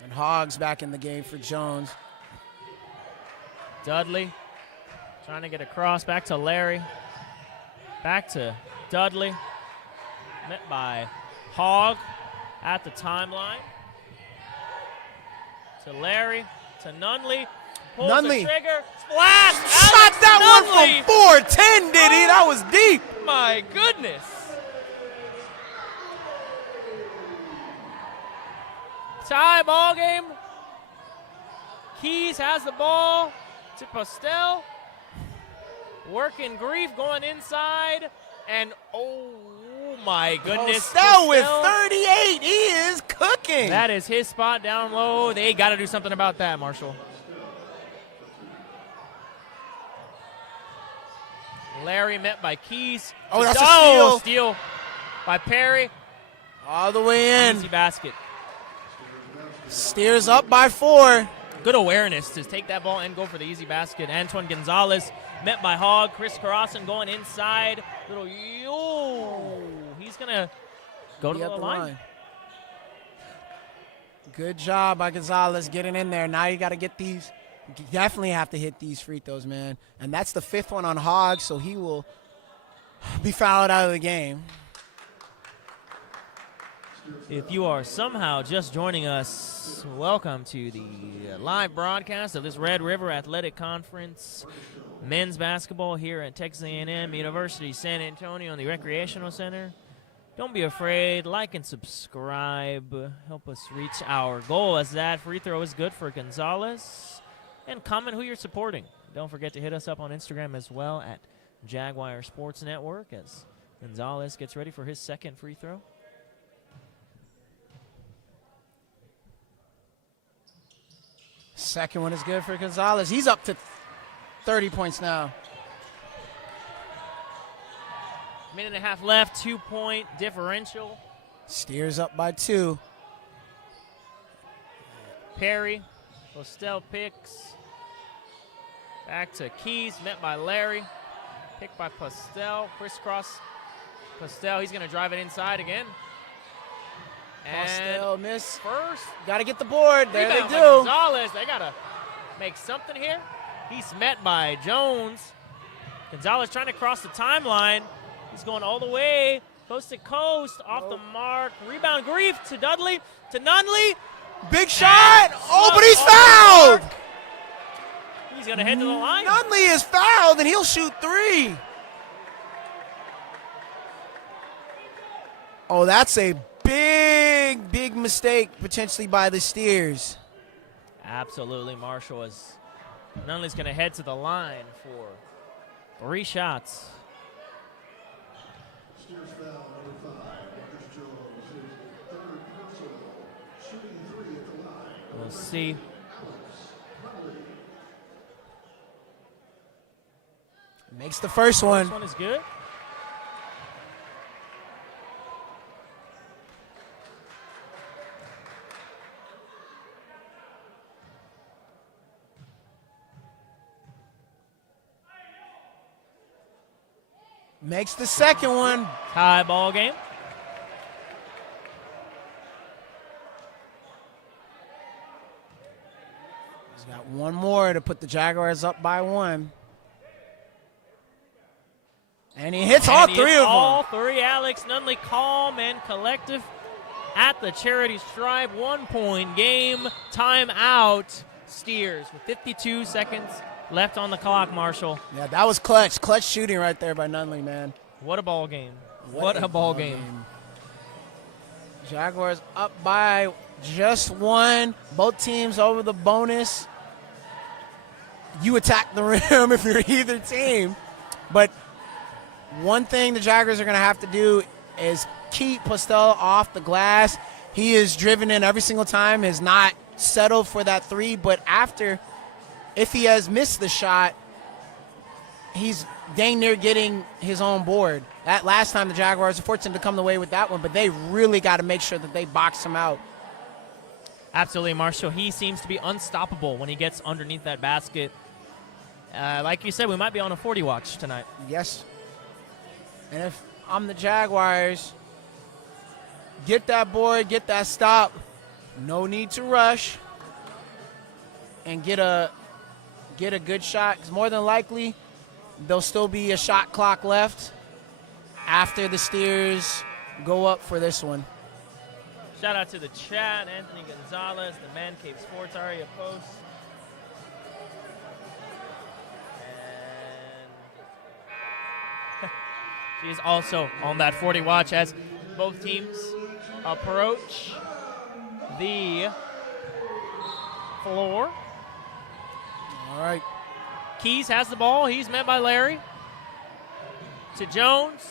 And Hogg's back in the game for Jones. Dudley trying to get across. Back to Larry. Back to Dudley. Met by Hogg at the timeline. to Larry, to Nunley. Pulls Nunley. the trigger. Splash! Shot that Nunley. one from 410, did he? That was deep. My goodness. Tie ball game. Keys has the ball to Postel. Working Grief going inside. And oh my goodness. Postel with 38. He is cooking. That is his spot down low. They got to do something about that, Marshall. Larry met by Keys. Oh, that's a steal. Steal by Perry. All the way in. Easy basket. Steers up by 4. Good awareness to take that ball and go for the easy basket. Antoine Gonzalez met by Hogg. Chris Carlson going inside. Little yo. He's going to go to the line. Good job by Gonzalez getting in there. Now you got to get these. You definitely have to hit these free throws, man. And that's the 5th one on Hogg, so he will be fouled out of the game. If you are somehow just joining us, welcome to the live broadcast of this Red River Athletic Conference men's basketball here at Texas A&M University San Antonio in the Recreational Center. Don't be afraid. Like and subscribe. Help us reach our goal, as that free throw is good for Gonzalez. And comment who you're supporting. Don't forget to hit us up on Instagram as well at Jaguar Sports Network as Gonzalez gets ready for his second free throw. Second one is good for Gonzalez. He's up to 30 points now. Minute and a half left, 2-point differential. Steers up by 2. Perry, Postel picks. Back to Keys, met by Larry. Picked by Postel, crisscross. Postel, he's going to drive it inside again. Postel And miss. first, Got to get the board. There they rebound by do. Gonzalez. They got to make something here. He's met by Jones. Gonzalez trying to cross the timeline. He's going all the way, coast to coast, off the mark. Rebound Grief to Dudley, to Nunley. Big shot. Oh, but he's Off the fouled. mark. He's going to head to the line. Nunley is fouled, and he'll shoot 3. Oh, that's a big mistake potentially by the Steers. Absolutely, Marshall, as Nunley's going to head to the line for 3 shots. Steers foul number 5. Marcus Jones is third personal, shooting 3 at the line. We'll see. Makes the first one. This one is good. Makes the second one. Tie ball game. He's got one more to put the Jaguars up by 1. And he hits all 3 of them. All 3. Alex Nunley, calm and collective at the charity stripe. 1-point game. Timeout. Steers with 52 seconds left on the clock, Marshall. Yeah, that was clutch. Clutch shooting right there by Nunley, man. What a ball game. What a ball game. Jaguars up by just 1. Both teams over the bonus. You attack the rim if you're either team. But one thing the Jaguars are going to have to do is keep Postel off the glass. He is driven in every single time, has not settled for that 3. But after, if he has missed the shot, he's dang near getting his own board. That last time the Jaguars were fortunate to come away with that one, but they really got to make sure that they box him out. Absolutely, Marshall. He seems to be unstoppable when he gets underneath that basket. Like you said, we might be on a 40 watch tonight. Yes. And if I'm the Jaguars, get that board, get that stop. No need to rush. And get a good shot, because more than likely there'll still be a shot clock left after the Steers go up for this one. Shout out to the chat. Anthony Gonzalez, the Man Cave Sports Aria post. And she is also on that 40 watch as both teams approach the floor. All right. Keys has the ball. He's met by Larry. To Jones.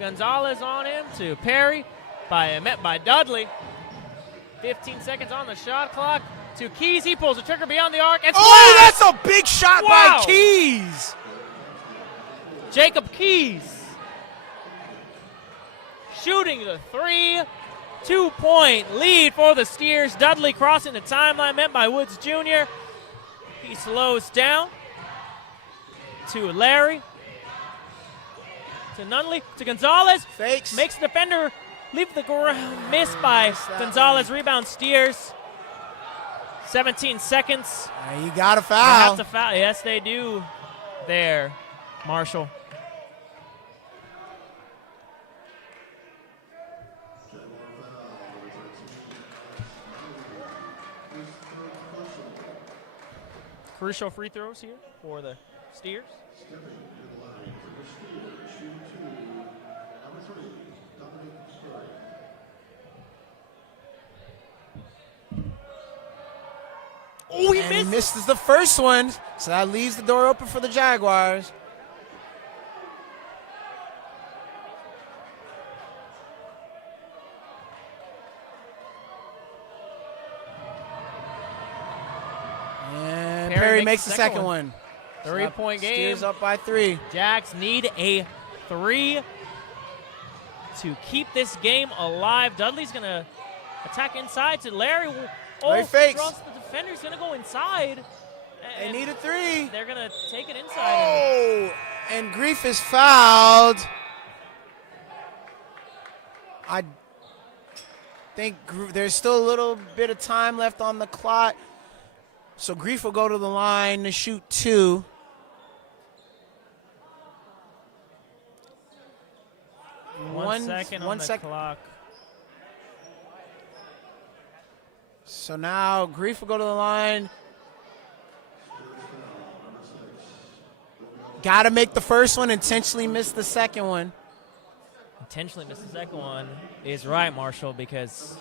Gonzalez on him. To Perry. Met by Dudley. 15 seconds on the shot clock. To Keys. He pulls the trigger beyond the arc. It's That's a big shot Wow. by Keys. Jacob Keys shooting the 3. 2-point lead for the Steers. Dudley crossing the timeline, met by Woods Jr. He slows down to Larry, to Nunley, to Gonzalez. Fakes. Makes the defender leave the ground. Missed by Gonzalez. Rebound Steers. 17 seconds. You got to They foul. have to foul. Yes, they do there, Marshall. Crucial free throws here for the Steers. Oh, he And he missed. misses the first one, so that leaves the door open for the Jaguars. And Perry makes the second one. 3-point game. Steers up by 3. Jags need a 3 to keep this game alive. Dudley's going to attack inside to Larry. Larry fakes. Trust the defender's going to go inside. They And need a 3. they're going to take it inside. Oh, and Grief is fouled. I think there's still a little bit of time left on the clock. So Grief will go to the line to shoot 2. One second on the clock. So now Grief will go to the line. Got to make the first one, intentionally miss the second one. Intentionally missed the second one is right, Marshall, because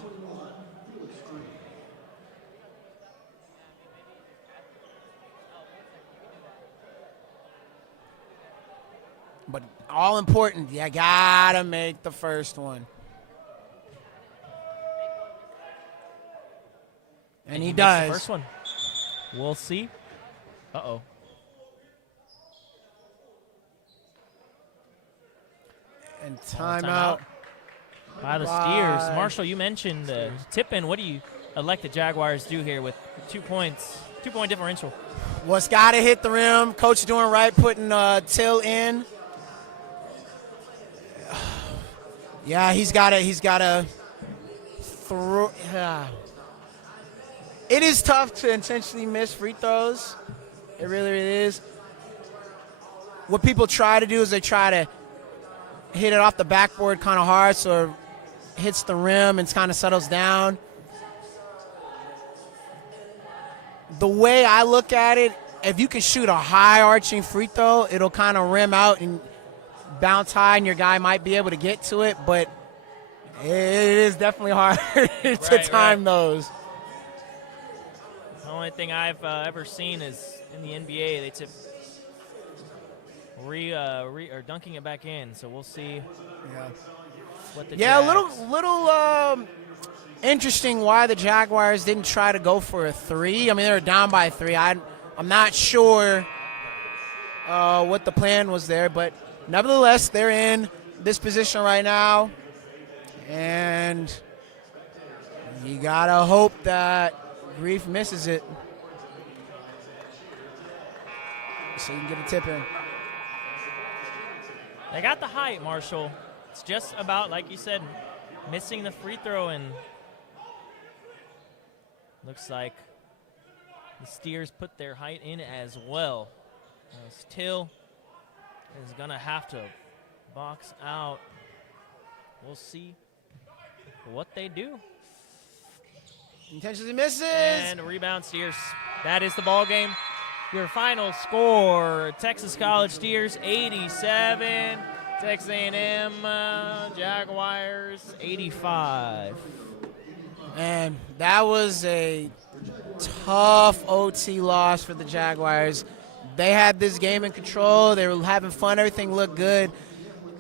But all important, you got to make the first one. And he makes does. the first one. We'll see. Uh-oh. And timeout. By the Bye. Steers. Marshall, you mentioned tip-in. What do you elect the Jaguars do here with 2 points, 2-point differential? Well, it's got to hit the rim. Coach doing right, putting Till in. Yeah, he's got to throw. Yeah. It is tough to intentionally miss free throws. It really, really is. What people try to do is they try to hit it off the backboard kind of hard so it hits the rim and kind of settles down. The way I look at it, if you can shoot a high arching free throw, it'll kind of rim out and bounce high and your guy might be able to get to it, but it is definitely hard to time those. The only thing I've ever seen is in the NBA, they tip or dunking it back in. So we'll see what the Yeah, a Jags- little interesting why the Jaguars didn't try to go for a 3. I mean, they were down by 3. I'm not sure what the plan was there, but nevertheless, they're in this position right now, and you gotta hope that Grief misses it so you can get a tip in. They got the height, Marshall. It's just about, like you said, missing the free throw, and looks like the Steers put their height in as well. Till is going to have to box out. We'll see what they do. Intentionally misses. And rebound Steers. That is the ball game. Your final score: Texas College Steers 87, Texas A&M Jaguars 85. And that was a tough OT loss for the Jaguars. They had this game in control. They were having fun. Everything looked good.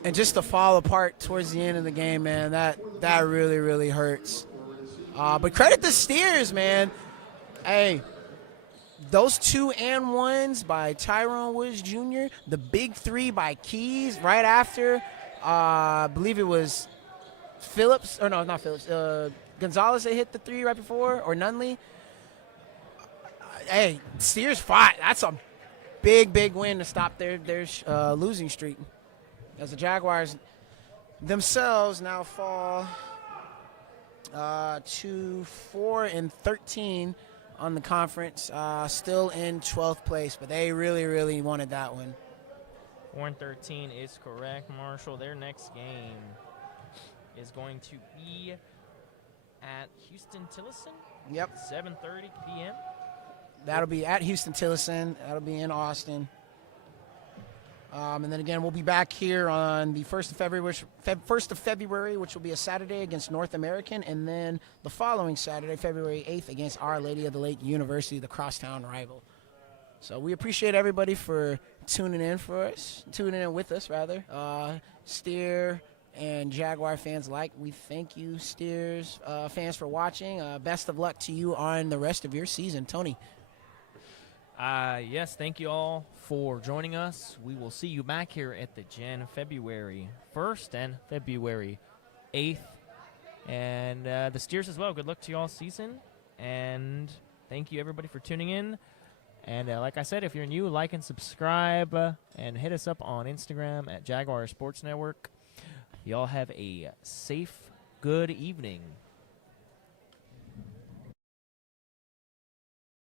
And just to fall apart towards the end of the game, man, that really, really hurts. But credit the Steers, man. Hey, those 2-and-1s by Tyrone Woods Jr., the big three by Keys right after, I believe it was Phillips, or no, not Phillips, Gonzalez that hit the three right before, or Nunley. Hey, Steers fought. That's a big, big win to stop their losing streak. As the Jaguars themselves now fall to 4-13 on the conference, still in 12th place, but they really, really wanted that one. 4-13 is correct, Marshall. Their next game is going to be at Houston-Tillotson. Yep. 7:30 p.m. That'll be at Houston-Tillotson. That'll be in Austin. And then again, we'll be back here on the 1st of February, which will be a Saturday against North American, and then the following Saturday, February 8th, against Our Lady of the Lake University, the crosstown rival. So we appreciate everybody for tuning in with us, rather. Steer and Jaguar fans alike, we thank you, Steers fans, for watching. Best of luck to you on the rest of your season. Tony. Yes, thank you all for joining us. We will see you back here at the Gen February 1st and February 8th. And the Steers as well. Good luck to you all season. And thank you, everybody, for tuning in. And like I said, if you're new, like and subscribe and hit us up on Instagram at Jaguar Sports Network. Y'all have a safe, good evening.